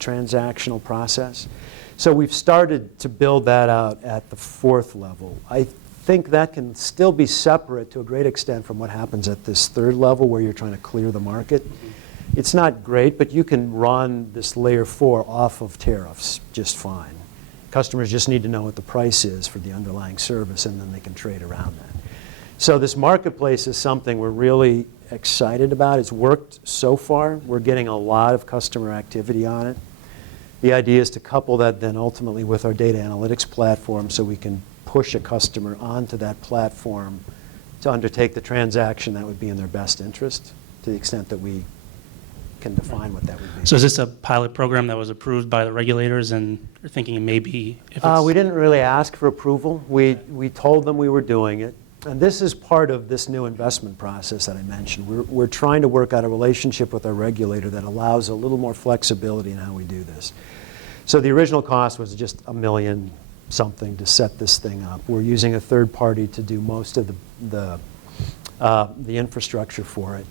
transactional process. So we've started to build that out at the 4th level. I think that can still be separate to a great extent from what happens at this 3rd level where you're trying to clear the market. It's not great, but you can run this layer 4 off of tariffs just fine. Customers just need to know what the price is for the underlying service, and then they can trade around that. So this marketplace is something we're really excited about. It's worked so far. We're getting a lot of customer activity on it. The idea is to couple that then ultimately with our data analytics platform so we can push a customer onto that platform to undertake the transaction that would be in their best interest, to the extent that we can define what that would be. So is this a pilot program that was approved by the regulators, and you're thinking it may be, if it's... We didn't really ask for approval. We told them we were doing it. And this is part of this new investment process that I mentioned. We're trying to work out a relationship with our regulator that allows a little more flexibility in how we do this. So the original cost was just $1 million something to set this thing up. We're using a third party to do most of the infrastructure for it.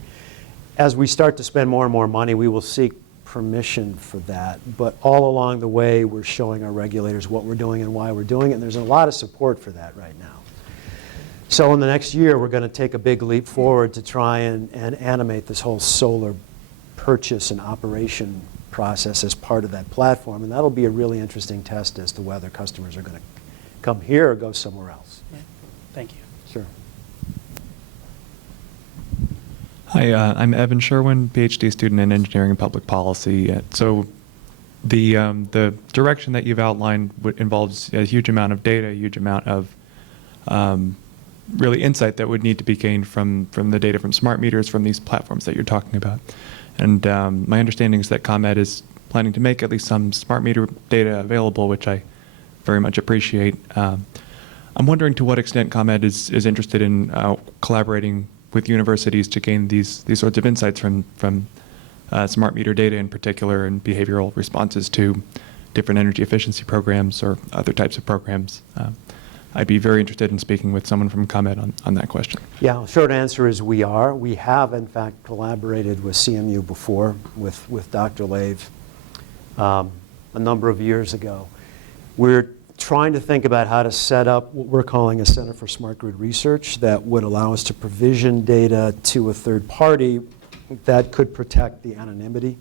As we start to spend more and more money, we will seek permission for that. But all along the way, we're showing our regulators what we're doing and why we're doing it. And there's a lot of support for that right now. So in the next year, we're going to take a big leap forward to try and animate this whole solar purchase and operation process as part of that platform. And that'll be a really interesting test as to whether customers are going to come here or go somewhere else. Thank you. Sure. Hi, I'm Evan Sherwin, PhD student in engineering and public policy. So the direction that you've outlined involves a huge amount of data, a huge amount of really insight that would need to be gained from the data from smart meters, from these platforms that you're talking about. And my understanding is that ComEd is planning to make at least some smart meter data available, which I very much appreciate. I'm wondering to what extent ComEd is interested in collaborating with universities to gain these sorts of insights from smart meter data in particular and behavioral responses to different energy efficiency programs or other types of programs. I'd be very interested in speaking with someone from ComEd on that question. Yeah, short answer is we are. We have, in fact, collaborated with CMU before, with Dr. Lave, a number of years ago. We're trying to think about how to set up what we're calling a Center for Smart Grid Research that would allow us to provision data to a third party that could protect the anonymity,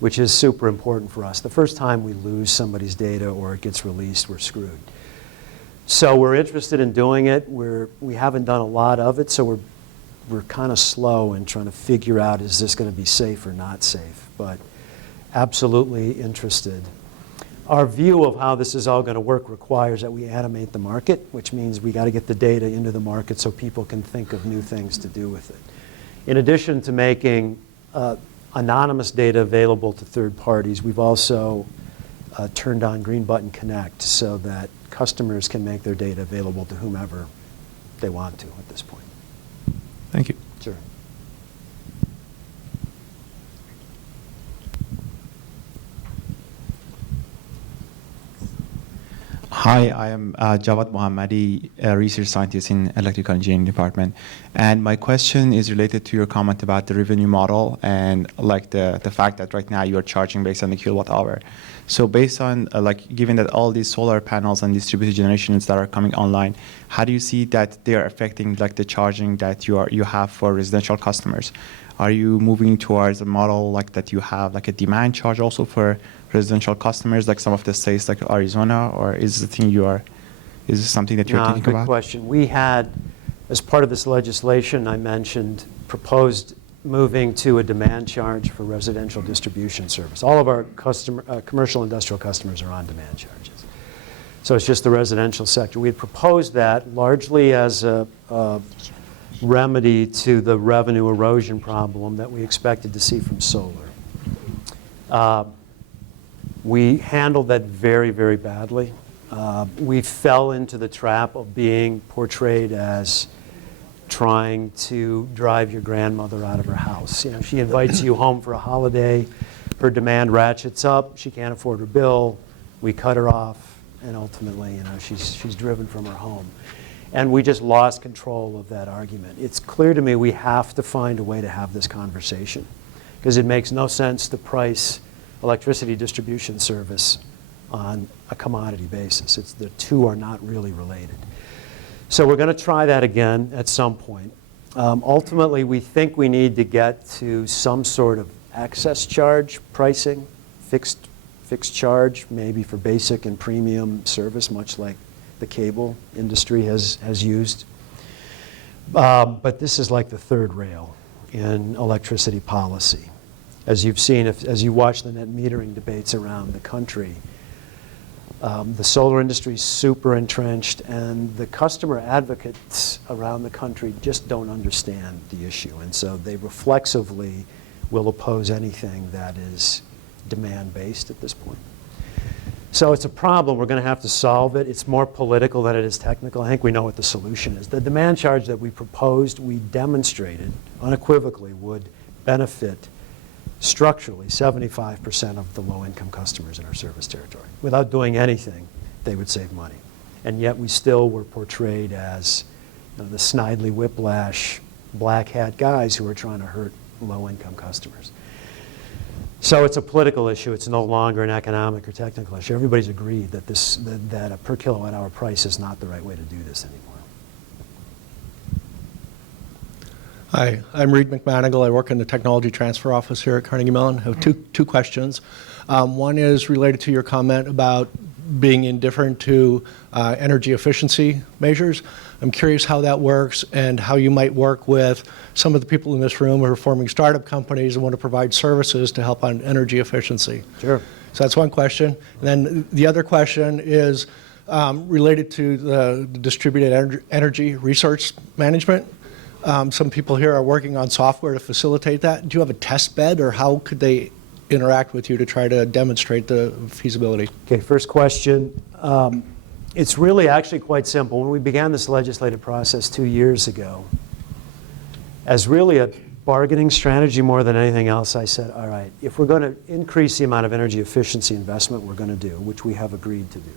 which is super important for us. The first time we lose somebody's data or it gets released, we're screwed. So we're interested in doing it. We haven't done a lot of it, so we're kind of slow in trying to figure out, is this going to be safe or not safe? But absolutely interested. Our view of how this is all going to work requires that we animate the market, which means we got to get the data into the market so people can think of new things to do with it. In addition to making anonymous data available to third parties, we've also turned on Green Button Connect so that customers can make their data available to whomever they want to at this point. Thank you. Sure. Hi, I am Jawad Mohammadi, a research scientist in electrical engineering department. And my question is related to your comment about the revenue model and like the fact that right now you are charging based on the kilowatt hour. So based on like given that all these solar panels and distributed generations that are coming online, how do you see that they are affecting like the charging that you have for residential customers? Are you moving towards a model like that you have like a demand charge also for residential customers, like some of the states like Arizona, or is this something that you're thinking good about? question. We had, as part of this legislation I mentioned, proposed moving to a demand charge for residential distribution service. All of our commercial industrial customers are on demand charges. So it's just the residential sector. We had proposed that largely as a remedy to the revenue erosion problem that we expected to see from solar. We handled that very, very badly. We fell into the trap of being portrayed as trying to drive your grandmother out of her house. You know, she invites you home for a holiday, her demand ratchets up, she can't afford her bill, we cut her off, and ultimately, you know, she's driven from her home. And we just lost control of that argument. It's clear to me we have to find a way to have this conversation, because it makes no sense to price electricity distribution service on a commodity basis. The two are not really related. So we're going to try that again at some point. Ultimately, we think we need to get to some sort of access charge pricing, fixed charge, maybe for basic and premium service, much like the cable industry has used. But this is like the third rail in electricity policy. As you've seen, as you watch the net metering debates around the country, the solar industry is super entrenched, and the customer advocates around the country just don't understand the issue. And so they reflexively will oppose anything that is demand-based at this point. So it's a problem. We're going to have to solve it. It's more political than it is technical. I think we know what the solution is. The demand charge that we proposed, we demonstrated unequivocally would benefit structurally 75% of the low-income customers in our service territory. Without doing anything, they would save money. And yet we still were portrayed as, you know, the snidely whiplash black hat guys who are trying to hurt low-income customers. So it's a political issue. It's no longer an economic or technical issue. Everybody's agreed that that a per kilowatt hour price is not the right way to do this anymore. Hi, I'm Reed McManigal. I work in the Technology Transfer Office here at Carnegie Mellon. I have two questions. One is related to your comment about being indifferent to energy efficiency measures. I'm curious how that works and how you might work with some of the people in this room who are forming startup companies and want to provide services to help on energy efficiency. Sure. So that's one question. And then the other question is related to the distributed energy resource management. Some people here are working on software to facilitate that. Do you have a test bed, or how could they interact with you to try to demonstrate the feasibility? Okay, first question. It's really actually quite simple. When we began this legislative process 2 years ago, as really a bargaining strategy more than anything else. I said, all right, if we're going to increase the amount of energy efficiency investment we're going to do, which we have agreed to do,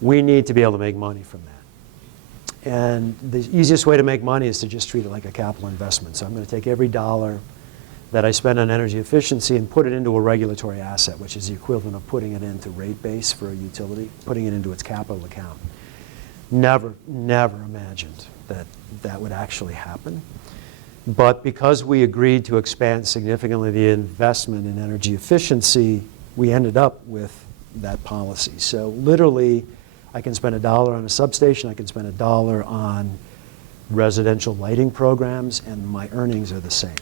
we need to be able to make money from that. And the easiest way to make money is to just treat it like a capital investment. So I'm going to take every dollar that I spend on energy efficiency and put it into a regulatory asset, which is the equivalent of putting it into rate base for a utility, putting it into its capital account. Never imagined that that would actually happen. But because we agreed to expand significantly the investment in energy efficiency, we ended up with that policy. So literally, I can spend $1 on a substation, I can spend $1 on residential lighting programs, and my earnings are the same.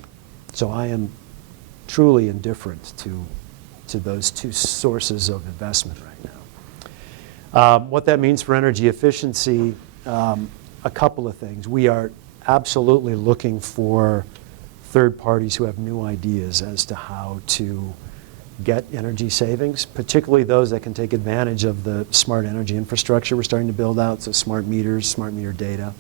So I am truly indifferent to those two sources of investment right now. What that means for energy efficiency, a couple of things. We are absolutely looking for third parties who have new ideas as to how to get energy savings, particularly those that can take advantage of the smart energy infrastructure we're starting to build out, so smart meters, smart meter data.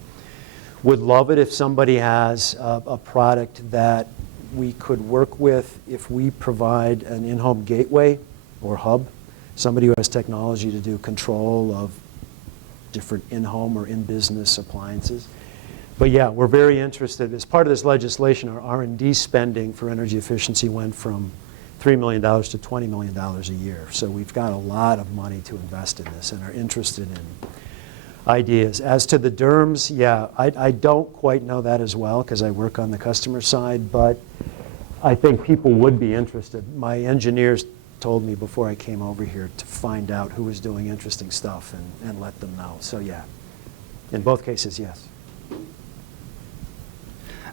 Would love it if somebody has a product that we could work with if we provide an in-home gateway or hub, somebody who has technology to do control of different in-home or in-business appliances. But yeah, we're very interested. As part of this legislation, our R&D spending for energy efficiency went from $3 million to $20 million a year. So we've got a lot of money to invest in this and are interested in ideas. As to the DERMS, yeah, I don't quite know that as well because I work on the customer side, but I think people would be interested. My engineers told me before I came over here to find out who was doing interesting stuff and let them know. So yeah, in both cases, yes.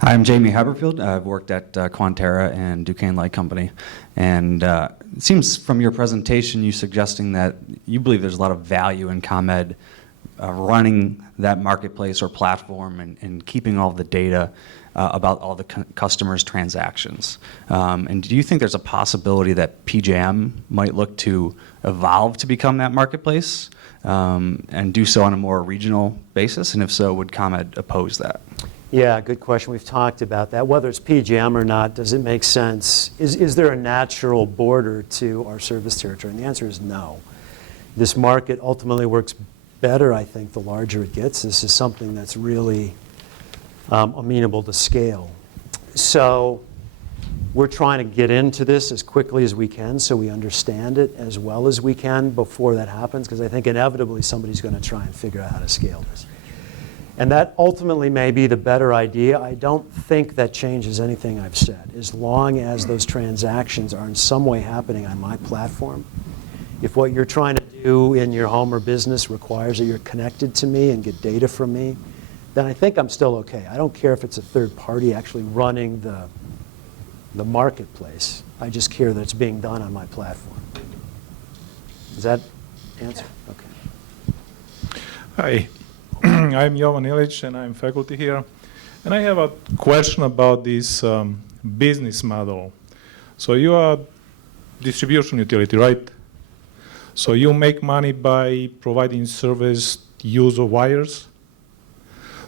Hi, I'm Jamie Haberfield. I've worked at Quanterra and Duquesne Light Company. And it seems from your presentation, you suggesting that you believe there's a lot of value in ComEd running that marketplace or platform and keeping all the data about all the customers' transactions. And do you think there's a possibility that PJM might look to evolve to become that marketplace and do so on a more regional basis? And if so, would ComEd oppose that? Yeah, good question. We've talked about that. Whether it's PJM or not, does it make sense? Is there a natural border to our service territory? And the answer is no. This market ultimately works better, I think, the larger it gets. This is something that's really amenable to scale. So we're trying to get into this as quickly as we can so we understand it as well as we can before that happens, because I think inevitably somebody's going to try and figure out how to scale this. And that ultimately may be the better idea. I don't think that changes anything I've said. As long as those transactions are in some way happening on my platform, if what you're trying to do in your home or business requires that you're connected to me and get data from me, then I think I'm still okay. I don't care if it's a third party actually running the marketplace. I just care that it's being done on my platform. Does that answer? Okay. Hi. I'm Jovan Ilic, and I'm faculty here. And I have a question about this business model. So you are distribution utility, right? So you make money by providing service use of wires.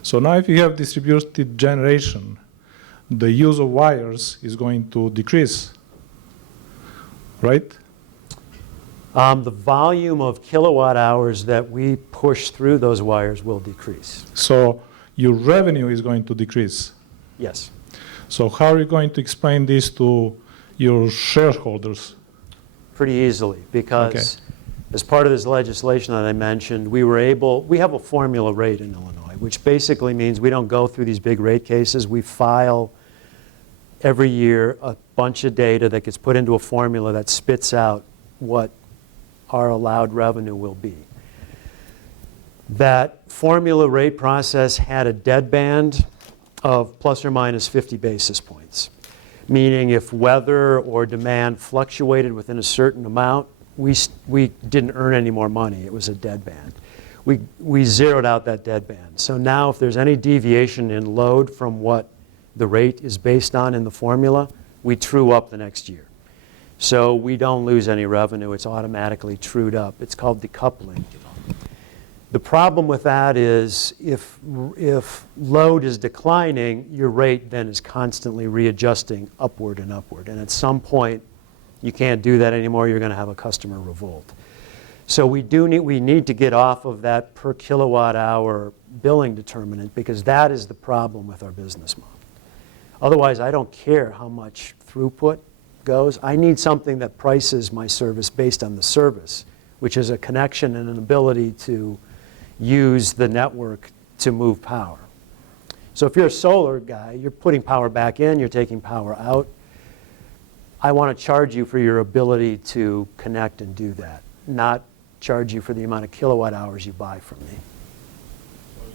So now if you have distributed generation, the use of wires is going to decrease, right? The volume of kilowatt hours that we push through those wires will decrease. So your revenue is going to decrease. Yes. So how are you going to explain this to your shareholders? Pretty easily, because as part of this legislation that I mentioned, we have a formula rate in Illinois, which basically means we don't go through these big rate cases. We file every year a bunch of data that gets put into a formula that spits out what our allowed revenue will be. That formula rate process had a deadband of plus or minus 50 basis points, meaning if weather or demand fluctuated within a certain amount, we didn't earn any more money. It was a deadband. We zeroed out that deadband. So now if there's any deviation in load from what the rate is based on in the formula, we true up the next year. So we don't lose any revenue. It's automatically trued up. It's called decoupling. The problem with that is if load is declining, your rate then is constantly readjusting upward and upward. And at some point, you can't do that anymore. You're going to have a customer revolt. So we need to get off of that per kilowatt hour billing determinant, because that is the problem with our business model. Otherwise, I don't care how much throughput goes. I need something that prices my service based on the service, which is a connection and an ability to use the network to move power. So if you're a solar guy, you're putting power back in, you're taking power out. I want to charge you for your ability to connect and do that, not charge you for the amount of kilowatt hours you buy from me.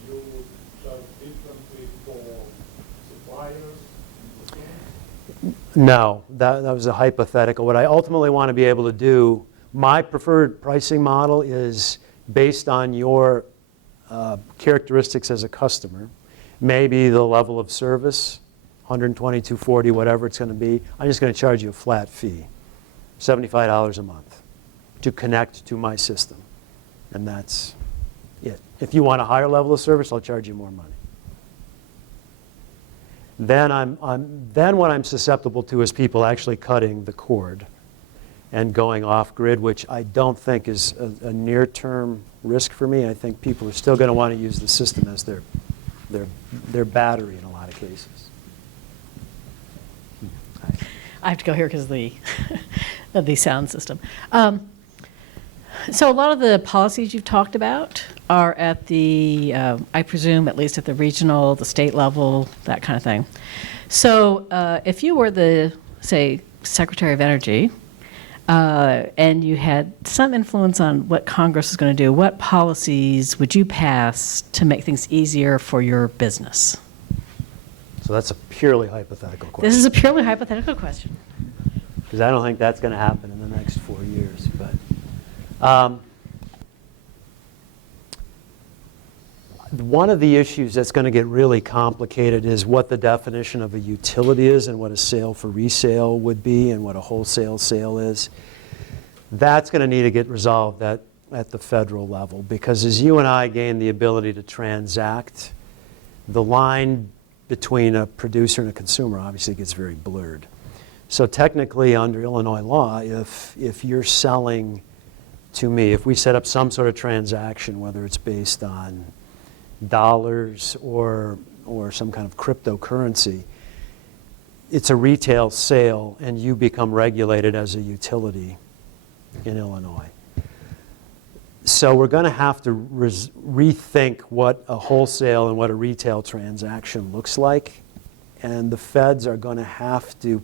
So you would charge differently for suppliers and consumers? No, that was a hypothetical. What I ultimately want to be able to do, my preferred pricing model is based on your characteristics as a customer, maybe the level of service, 120, 240, whatever it's going to be. I'm just going to charge you a flat fee, $75 a month, to connect to my system. And that's it. If you want a higher level of service, I'll charge you more money. Then what I'm susceptible to is people actually cutting the cord and going off grid, which I don't think is a near-term risk for me. I think people are still going to want to use the system as their battery in a lot of cases. I have to go here because of the sound system. So a lot of the policies you've talked about are at the, I presume, at least at the regional, the state level, that kind of thing. So if you were the, say, Secretary of Energy, and you had some influence on what Congress is going to do, what policies would you pass to make things easier for your business? So that's a purely hypothetical question. This is a purely hypothetical question. Because I don't think that's going to happen in the next 4 years. But one of the issues that's going to get really complicated is what the definition of a utility is and what a sale for resale would be and what a wholesale sale is. That's going to need to get resolved at the federal level, because as you and I gain the ability to transact, the line between a producer and a consumer obviously gets very blurred. So technically under Illinois law, if you're selling to me, if we set up some sort of transaction, whether it's based on dollars or some kind of cryptocurrency, it's a retail sale and you become regulated as a utility in Illinois. So we're going to have to rethink what a wholesale and what a retail transaction looks like. And the feds are going to have to,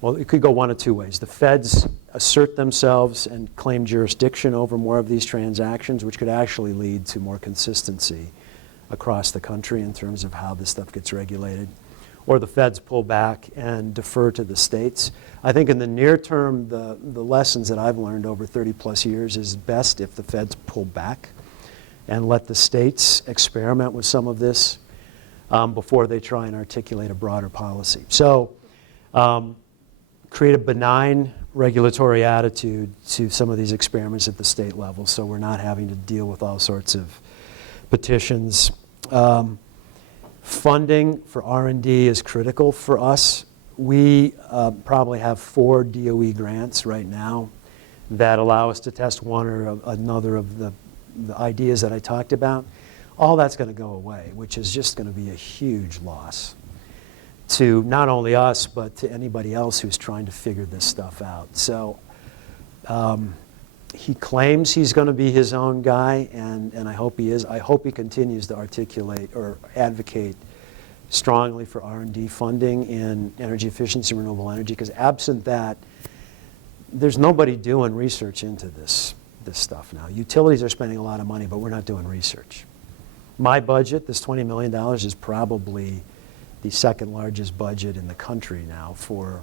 well, it could go one of two ways. The feds assert themselves and claim jurisdiction over more of these transactions, which could actually lead to more consistency across the country in terms of how this stuff gets regulated. Or the feds pull back and defer to the states. I think in the near term, the lessons that I've learned over 30 plus years is best if the feds pull back and let the states experiment with some of this before they try and articulate a broader policy. So create a benign regulatory attitude to some of these experiments at the state level so we're not having to deal with all sorts of petitions. Funding for R&D is critical for us. We probably have 4 DOE grants right now that allow us to test one or another of the ideas that I talked about. All that's going to go away, which is just going to be a huge loss to not only us, but to anybody else who's trying to figure this stuff out. So he claims he's going to be his own guy, and I hope he is. I hope he continues to articulate or advocate strongly for R&D funding in energy efficiency, renewable energy, because absent that, there's nobody doing research into this stuff now. Utilities are spending a lot of money, but we're not doing research. My budget, this $20 million, is probably the second largest budget in the country now for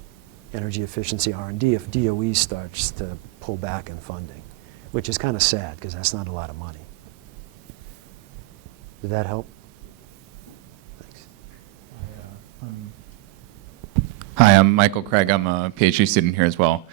energy efficiency R&D if DOE starts to pull back in funding, which is kind of sad because that's not a lot of money. Did that help? Thanks. Hi, I'm Michael Craig. I'm a PhD student here as well.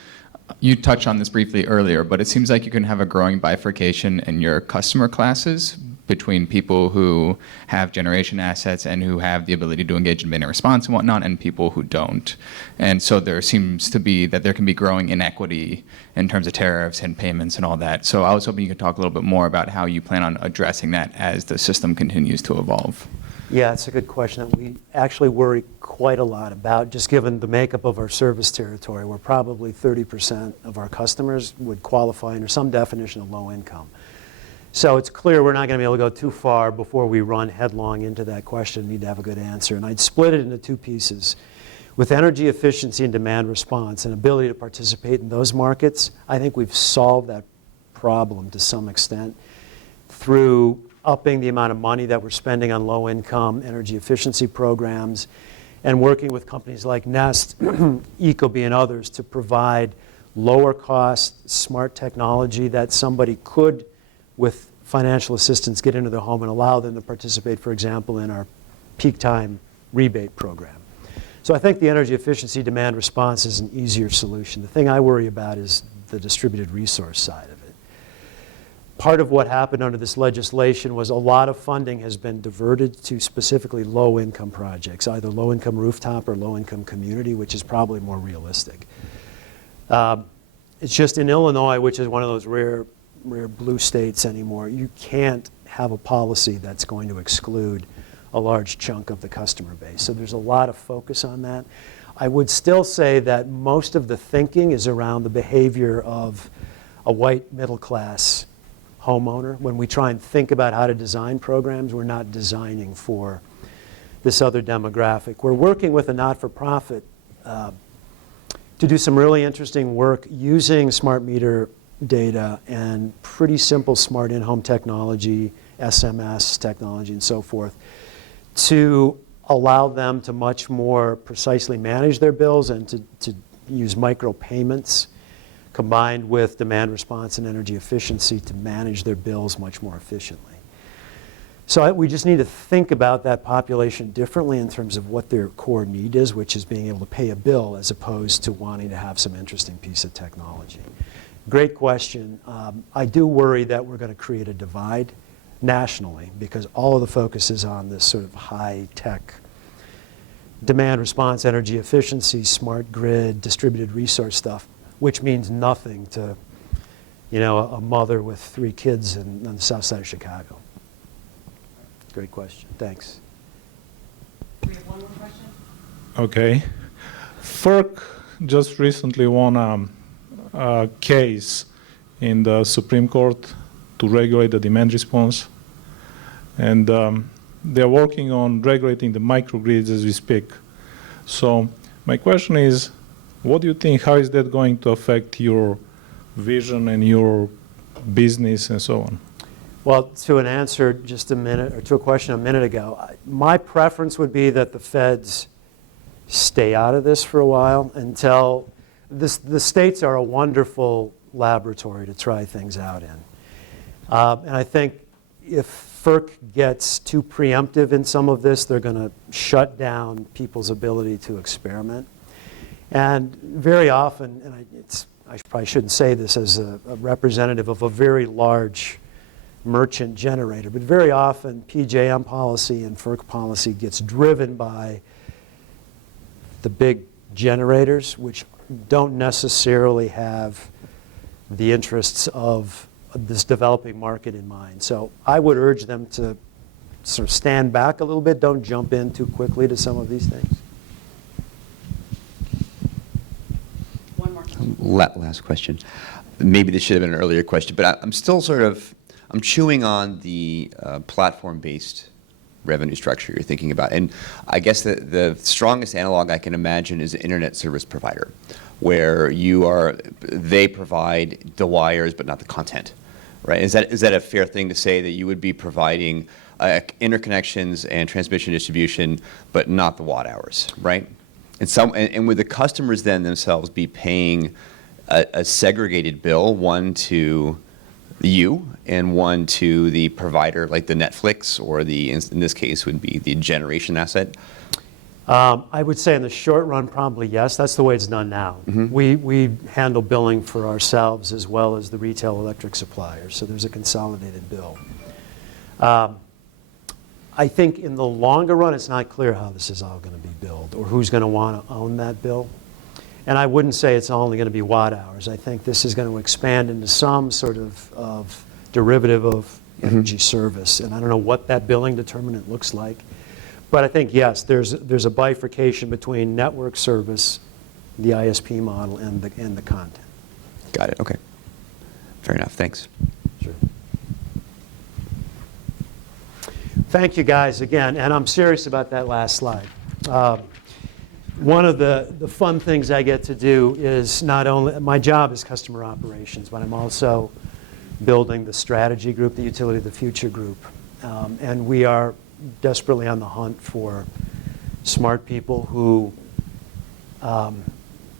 you touched on this briefly earlier, but it seems like you can have a growing bifurcation in your customer classes between people who have generation assets and who have the ability to engage in demand response and whatnot, and people who don't. And so there seems to be that there can be growing inequity in terms of tariffs and payments and all that. So I was hoping you could talk a little bit more about how you plan on addressing that as the system continues to evolve. Yeah, it's a good question that we actually worry quite a lot about, just given the makeup of our service territory, where probably 30% of our customers would qualify under some definition of low income. So it's clear we're not going to be able to go too far before we run headlong into that question. We need to have a good answer. And I'd split it into two pieces. With energy efficiency and demand response and ability to participate in those markets, I think we've solved that problem to some extent through upping the amount of money that we're spending on low-income energy efficiency programs and working with companies like Nest, Ecobee, and others to provide lower-cost, smart technology that somebody could, with financial assistance, get into their home and allow them to participate, for example, in our peak time rebate program. So I think the energy efficiency demand response is an easier solution. The thing I worry about is the distributed resource side of it. Part of what happened under this legislation was a lot of funding has been diverted to specifically low-income projects, either low-income rooftop or low-income community, which is probably more realistic. It's just in Illinois, which is one of those rare blue states anymore, you can't have a policy that's going to exclude a large chunk of the customer base. So there's a lot of focus on that. I would still say that most of the thinking is around the behavior of a white middle-class homeowner. When we try and think about how to design programs, we're not designing for this other demographic. We're working with a not-for-profit to do some really interesting work using smart meter data and pretty simple smart in-home technology, SMS technology, and so forth, to allow them to much more precisely manage their bills and to use micropayments combined with demand response and energy efficiency to manage their bills much more efficiently. So we just need to think about that population differently in terms of what their core need is, which is being able to pay a bill as opposed to wanting to have some interesting piece of technology. Great question. I do worry that we're going to create a divide nationally because all of the focus is on this sort of high-tech demand response, energy efficiency, smart grid, distributed resource stuff, which means nothing to, you know, a mother with 3 kids on the south side of Chicago. Great question. Thanks. We have one more question. Okay. FERC just recently won a case in the Supreme Court to regulate the demand response. And they're working on regulating the microgrids as we speak. So my question is, what do you think, how is that going to affect your vision and your business and so on? Well, to an answer just a minute, or to a question a minute ago, my preference would be that the feds stay out of this for a while until the states are a wonderful laboratory to try things out in. And I think if FERC gets too preemptive in some of this, they're going to shut down people's ability to experiment. And very often, and I probably shouldn't say this as a representative of a very large merchant generator, but very often PJM policy and FERC policy gets driven by the big generators, which don't necessarily have the interests of this developing market in mind. So I would urge them to sort of stand back a little bit, don't jump in too quickly to some of these things. One more question. Last question. Maybe this should have been an earlier question, but I'm still sort of, I'm chewing on the platform-based revenue structure you're thinking about. And I guess the strongest analog I can imagine is an internet service provider, where they provide the wires but not the content, right? Is that a fair thing to say, that you would be providing interconnections and transmission distribution but not the watt hours, right? And would the customers then themselves be paying a segregated bill, one to you and one to the provider, like the Netflix, or in this case would be the generation asset? I would say in the short run, probably yes. That's the way it's done now. We handle billing for ourselves as well as the retail electric suppliers, so there's a consolidated bill. I think in the longer run, it's not clear how this is all going to be billed or who's going to want to own that bill. And I wouldn't say it's only going to be watt hours. I think this is going to expand into some sort of derivative of energy service. And I don't know what that billing determinant looks like. But I think, yes, there's a bifurcation between network service, the ISP model, and the content. Got it. Okay. Fair enough. Thanks. Sure. Thank you, guys, again. And I'm serious about that last slide. One of the fun things I get to do is not only, my job is customer operations, but I'm also building the strategy group, the utility of the future group. And we are desperately on the hunt for smart people who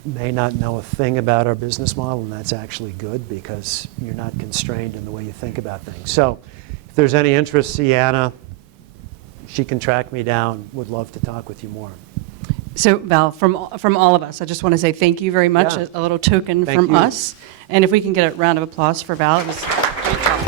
may not know a thing about our business model, and that's actually good because you're not constrained in the way you think about things. So if there's any interest, see Anna. She can track me down. Would love to talk with you more. So Val, from all of us, I just want to say thank you very much. Yeah. A little token Thank from you. us. And if we can get a round of applause for Val, it was great talk.